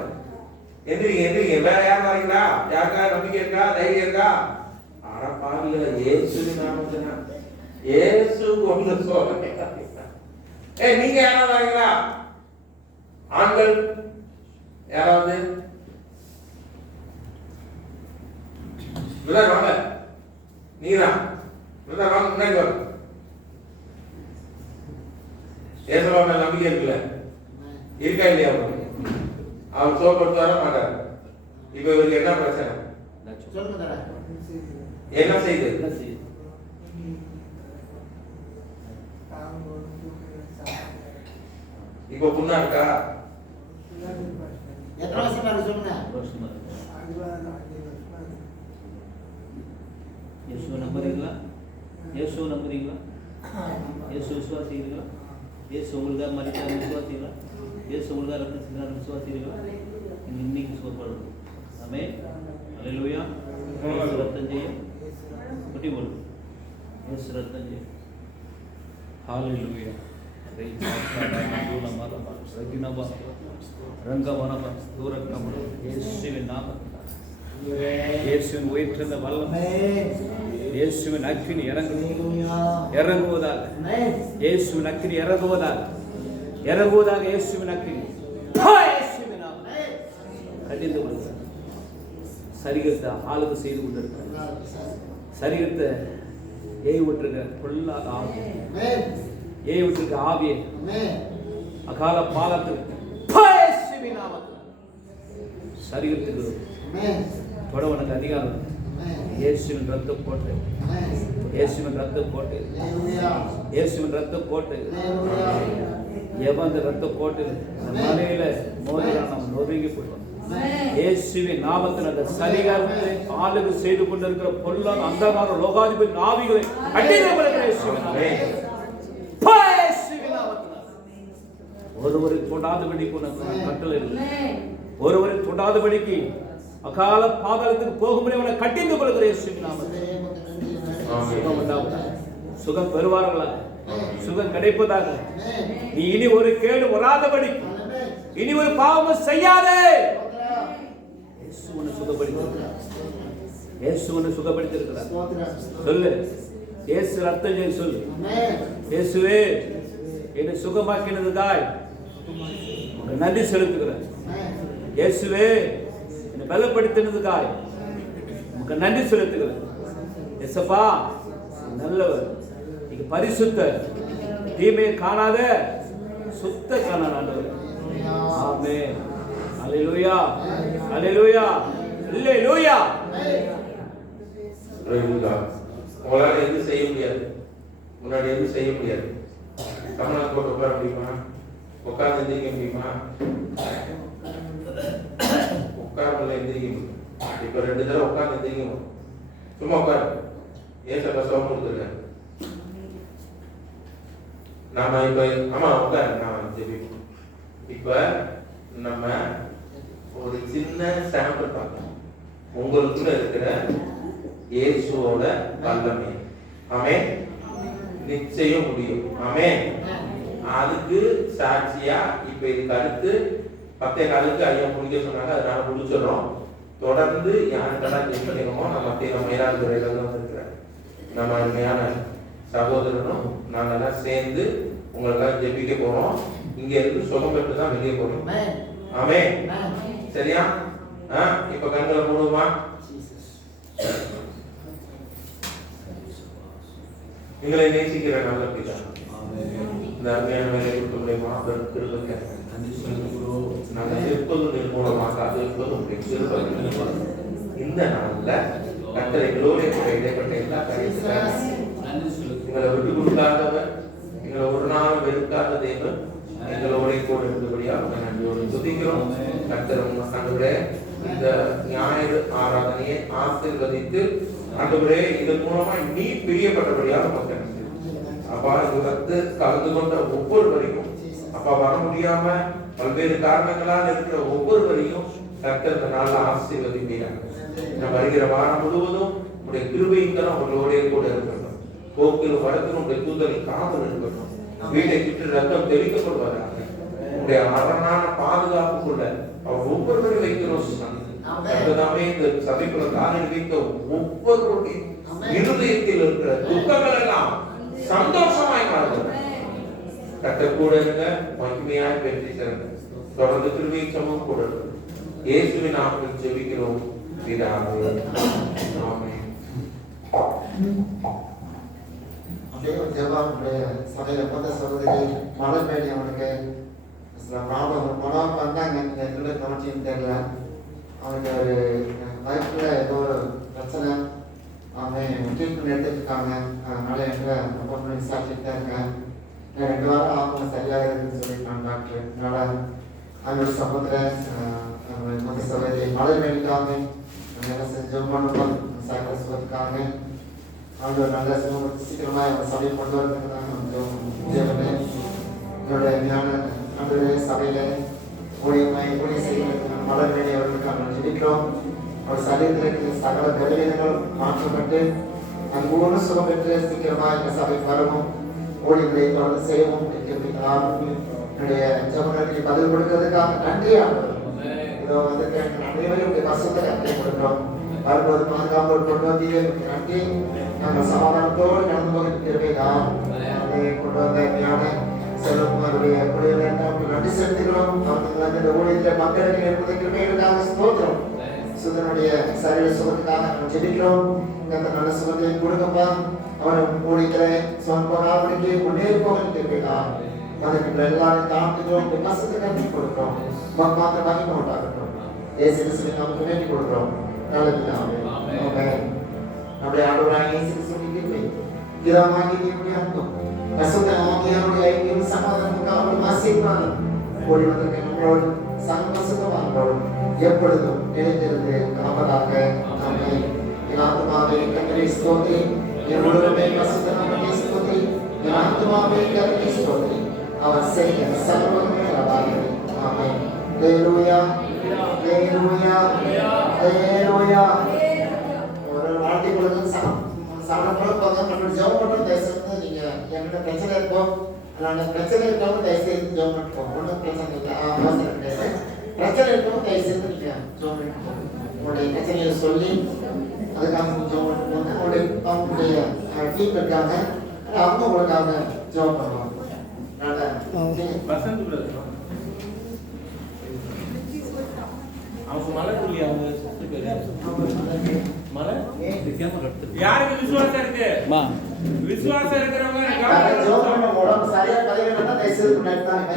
எந்திரிங்க எந்திரிங்க. வேற யாரும் வரீங்களா? யாருக்கா நம்பிக்கை இருக்கா? தைரியம் இருக்கா? ஆனா பாருங்க. இயேசுவின் நாமத்தினால இயேசு கொண்டு சுகம். நீங்க யாராவது வரீங்களா? ஆண்கள் யாராவது? வாங்க. நீங்க வாங்க. முன்னாடி வாங்க. ஏசப்பா மேல நம்பிக்கை இருக்குல்ல? இருக்கா இல்லையா? அவர் சோப்படுத்த வர மாட்டார். இப்ப இவருக்கு என்ன பிரச்சனை? என்ன செய்யுது? இப்ப புண்ணா இருக்கா? எத்தனை வருஷமா இருக்கு சொல்லுங்க. இயேசு நம்புறீங்களா? இயேசு நம்புறீங்களா? இயேசு விசுவாசிக்கிறீங்களா? இயேசு உங்களுக்காக மரித்தார் விசுவாசிங்களா? இயேசு உங்களுக்காக ரத்தம் சிந்தினார் விசுவாசிக்கிறீங்களா? இன்னைக்கு சுகப்படும். ஆமென். அல்லேலூயா. இயேசு ரத்தம் செய்யும். குட்டி போடு. இயேசு ரத்தம் செய்யும். ஹalleluya. இயேசுவின் நாமத்தில் இயேசுவின் உயிர்த்தெழுந்த வல்லமை இயேசுவின் அக்கினி இறங்குவதாக. இயேசுவின் அக்கினி இறங்குவதாக. இயேசுவின் அக்கினி இயேசுவின் நாமத்தில் கடிந்து கொள்ளுங்கள். சரீரத்தை ஆளுகை செய்து கொண்டிருக்கிறார். சரீரத்தை ஏய் விட்டுருக்க பொல்லாத ஆவி, ஏய் விட்டுருக்க ஆவியை அகால பாலத்திற்கு இயேசுவின் நாமத்தில் சரீரத்துக்கு தொடவனுக்கு அதிகாரம். இயேசுவின் ரத்த கோட்டை, இயேசுவின் ரத்த கோட்டை, இயேசுவின் ரத்த கோட்டை. எவன் அந்த ரத்த கோட்டில் மலையில மோதிரான் அவன் நொறுங்கி போயிடும். இயேசுவின் நாமத்தில் அந்த சரிகாரத்தை ஆளுகை செய்து கொண்டிருக்கிற பொல்லாத அந்தகார லோகாதிபதி ஆவிகளை அடிக்கிறவர்கள் இயேசுவின் நாமத்தில் ஒருவரை தொடாதபடிக்கு உனக்கு கட்டளை இல்லை. ஒருவரை தொடாதபடிக்கு அகால பாதாளத்துக்கு போகும்படி அவனை கட்டிந்து கொள்கிற இயேசுவின் நாமத்தில் சுகம் உண்டாவதாக, சுகம் பெறுவார்களாக, சுகம் கிடைப்பதாக. நீ இனி ஒரு கேடு வராதபடி, இனி ஒரு பாவம் செய்யாதே. இயேசு உன்னை சுகப்படுத்தியிருக்கிறார். இயேசு உன்னை சுகப்படுத்தியிருக்கிறார். சொல்லு, இயேசு அர்த்தம் சொல்லு. இயேசுவே என்னை சுகமாக்கினதுதாய் நன்றி செலுத்துகிறேன். இயேசுவே என்னை பலப்படுத்தினதுக்காய் உனக்கு நன்றி செலுத்துகிறேன். இயேசப்பா நல்லவர், நீங்க பரிசுத்தர், தீமையை காணாத சுத்த காணாத ஆண்டவர். ஆமென். அல்லேலூயா, அல்லேலூயா, அல்லேலூயா. உங்களால எதுவும் செய்ய முடியாது, முன்னாடி எதுவும் செய்ய முடியாது. தமிழ்நாடு போட்டு உட்கார முடியுமா? உட்கார்ந்து எந்திரிக்க முடியுமா? உட்கார எந்திரிக்க முடியும். இப்ப 2 தடவை உட்கார்ந்து எந்திரிக்கணும். சும்மா உட்காரு. ஏசப்பா சோகம் கொடுத்துருக்க. நாம இப்ப ஆமா உட்காரு. நான் ஜெபிப்போம். இப்ப நம்ம ஒரு சின்ன சாம்பிள் பார்க்கலாம். உங்களுக்குள்ள இருக்கிற இயேசுவோட வல்லமை. ஆமென். நிச்சயம் முடியும். ஆமென். அதுக்கு சாட்சியா இப்ப இதுக்கு அடுத்து 10:15 ஐயா முடிக்க சொன்னாங்க. அதனால முடிச்சிடறோம். தொடர்ந்து யாருக்கெல்லாம் ஜெபிக்கணுமோ நம்ம மயிலாடுதுறையில தான் இருக்கிறேன். நம்ம அருமையான சகோதரனும் நாங்கெல்லாம் சேர்ந்து உங்களுக்கெல்லாம் ஜெபிக்க போறோம். இங்க இருந்து சுகம் பெற்று தான் வெளியே போறோம். ஆமென். சரியா? இப்ப கண்களை மூடுமா? எங்களை நேசிக்கிற நல்ல பிதா, இந்த அருமையான வேலை கொடுக்க முடியுமா? நாங்கள் இருப்பது மூலமாக அது இருப்பது இந்த நாள்ல கர்த்தர் எங்களோட இடைப்பட்ட எல்லா காரியத்திலும் எங்களை விட்டு கொடுக்காதவர், எங்களை ஒரு நாள் வெறுக்காத தேவன் எங்களோட கூட இருந்தபடியாக நன்றியோடு துதிக்கிறோம். கர்த்தர் ஆண்டவரே இந்த ஞாயிறு ஆராதனையை ஆசீர்வதித்து ஆண்டவரே இதன் மூலமா நீ பிரியப்பட்டபடியாக மக்கள் அப்பா இது கலந்து கொண்ட ஒவ்வொருவரையும் அப்பா வர முடியாம பல்வேறு காரணங்களால் இருக்கிற ஒவ்வொருவரையும் கர்த்தர் இந்த நாள்ல ஆசீர்வதிப்பீராங்க. நம்ம வருகிற வாரம் முழுவதும் உடைய கிருபையும் அவர்களோட கூட இருக்கட்டும். போக்கில் வரத்தில் உடைய தூதரை காவல் இருக்கட்டும். வீட்டை சுற்றி ரத்தம் தெளிக்கப்படுவதாக உடைய அரணான பாதுகாப்புக்குள்ள அவர் ஒவ்வொருவரும் வைக்கிறோம். இந்த சபைக்குள்ள காலில் வைத்த ஒவ்வொருவருடைய இருதயத்தில் இருக்கிற துக்கங்கள் எல்லாம் சந்தோஷமாய் மாறுகிறது. கர்த்தர் கூட இருங்க, மகிமையாய் வெற்றி தருங்க. தொடர்ந்து கிருபை சமூகம் கூட இருக்கு. இயேசுவின் நாமத்தில் ஜெபிக்கிறோம் பிதாவே. ஆமென். அப்படியே ஜெபம் சபையில பார்த்த சகோதரி மலர்மேடி அவனுக்கு சில ப்ராப்ளம் படம் வந்தாங்க. எந்த கவனிச்சுன்னு தெரியல. அவனுக்கு ஒரு லைஃப்ல ஏதோ ஒரு பிரச்சனை, அவன் ட்ரீட்மெண்ட் எடுத்துருக்காங்க. அதனால எங்க அப்பாயின்மெண்ட் விசாரிச்சுட்டு தான் இருக்கேன். 2 வாரம் ஆகும் சரியாக இருக்குன்னு சொல்லியிருக்காங்க டாக்டர். அதனால அவனோட சம்பவத்தில் மொத்த சபையை மலர்மேடிக்காங்க ஜெபம் பண்ணுவோம். சாயங்காலத்துக்காக அவங்க நல்ல சீக்கிரமா சபையை கொண்டு வரதுக்கு என்னோட ஞான சபையில ஊழிய செய்வதற்கு மலர் வேண்டி அவர்களுக்கு ஜெபிக்கிறோம். அவர் சரீரத்தில் இருக்கிற சகல பலவீனங்கள் மாற்றப்பட்டு அன்போடு சுகம் பெற்று சீக்கிரமா எங்க சபைக்கு வரவும் ஊழியர்களை தொடர்ந்து செய்யவும் என்னுடைய ஜபங்களுக்கு பதில் கொடுக்கிறதுக்காக நன்றி. இதோ வந்து அனைவரும் வசத்தை கட்டளை கொடுக்கிறோம். வரும்போது பாதுகாப்போடு கொண்டு வந்தீங்க, நன்றி. நாங்கள் சமாதானத்தோடு நடந்து போகிறோம். அதை கொண்டு வந்த ஞான செல்வகுமாருடைய குடியிருக்க நன்றி செலுத்துகிறோம். அவர்கள் ஊழியத்தில் மக்களுக்கு இருப்பதற்காக ஸ்தோத்திரம். சுதனுடைய சரீர சுகத்துக்காக ஜெபிக்கிறோம். இந்த நல்ல சுகத்தை கொடுக்கப்பா. அவன் ஊழியத்தை சொன்னாபடிக்கு முன்னேறி போகிறா. அதுக்கு எல்லாரும் தாழ்த்துகிறோம். வசத்தை கட்டி கொடுக்கிறோம். மாத்திர மகிமை உண்டாகட்டும். இயேசு கிறிஸ்துவின் நாமத்தில் வேண்டி கொடுக்கிறோம். நம்முடைய ஆண்டவராகிய இயேசு கிறிஸ்துவின் கிருபை, பிதாவாகிய தேவனுடைய அன்பும் பசுத்த ஆவியாருடைய ஐக்கியம் சமாதானம் காவலும் ஆசீர்வாதம் கூடி வந்திருக்க நம்மளோடு சர்வ சுகமானோடும் எப்பொழுதும் நிலைத்திருந்து காப்பதாக. ஆமென். என் ஆத்துமாவே கர்த்தரை ஸ்தோத்திரி, என் முழுவதுமே பரிசுத்த நாமத்தை ஸ்தோத்திரி, என் ஆத்துமாவே கர்த்தரை ஸ்தோத்திரி, அவர் செய்த சர்வமும் நலமானது. ஆமென். ஹல்லேலூயா, ஹல்லேலூயா, ஹல்லேலூயா. ஒரு வார்த்தை கொடுங்க. சமணத்தோட நம்ம ஜெபம் பண்ணுறோம். தயவுசெய்து நீங்க என்னோட பிரச்சனை இருக்கும், அந்த பிரச்சனை இருக்கவும் தயவுசெய்து ஜெபம் பண்ணிப்போம். ஒன்றும் பிரச்சனை இல்லை, அவசரம் கிடையாது. பிரச்சனை இருக்கவும் தயவுசெய்து நீங்க ஜெபம் பண்ணிப்போம். உங்களுடைய பிரச்சனையை சொல்லி அதுக்காக ஜெபம் பண்ணுவோம். அவங்களுடைய டீம் இருக்காங்க, அவங்க உங்களுக்காக ஜெபம் பண்ணுவாங்க. வசந்த் பிரதர் அவங்க மலை புள்ளி அவங்க மலை யாருக்கு விசுவாசம் இருக்கு? விசுவாசம் இருக்கிறவங்க ஜெபம் பண்ண உடம்பு சரியா பதிவு தயவுசெய்து முன்னாடி தான்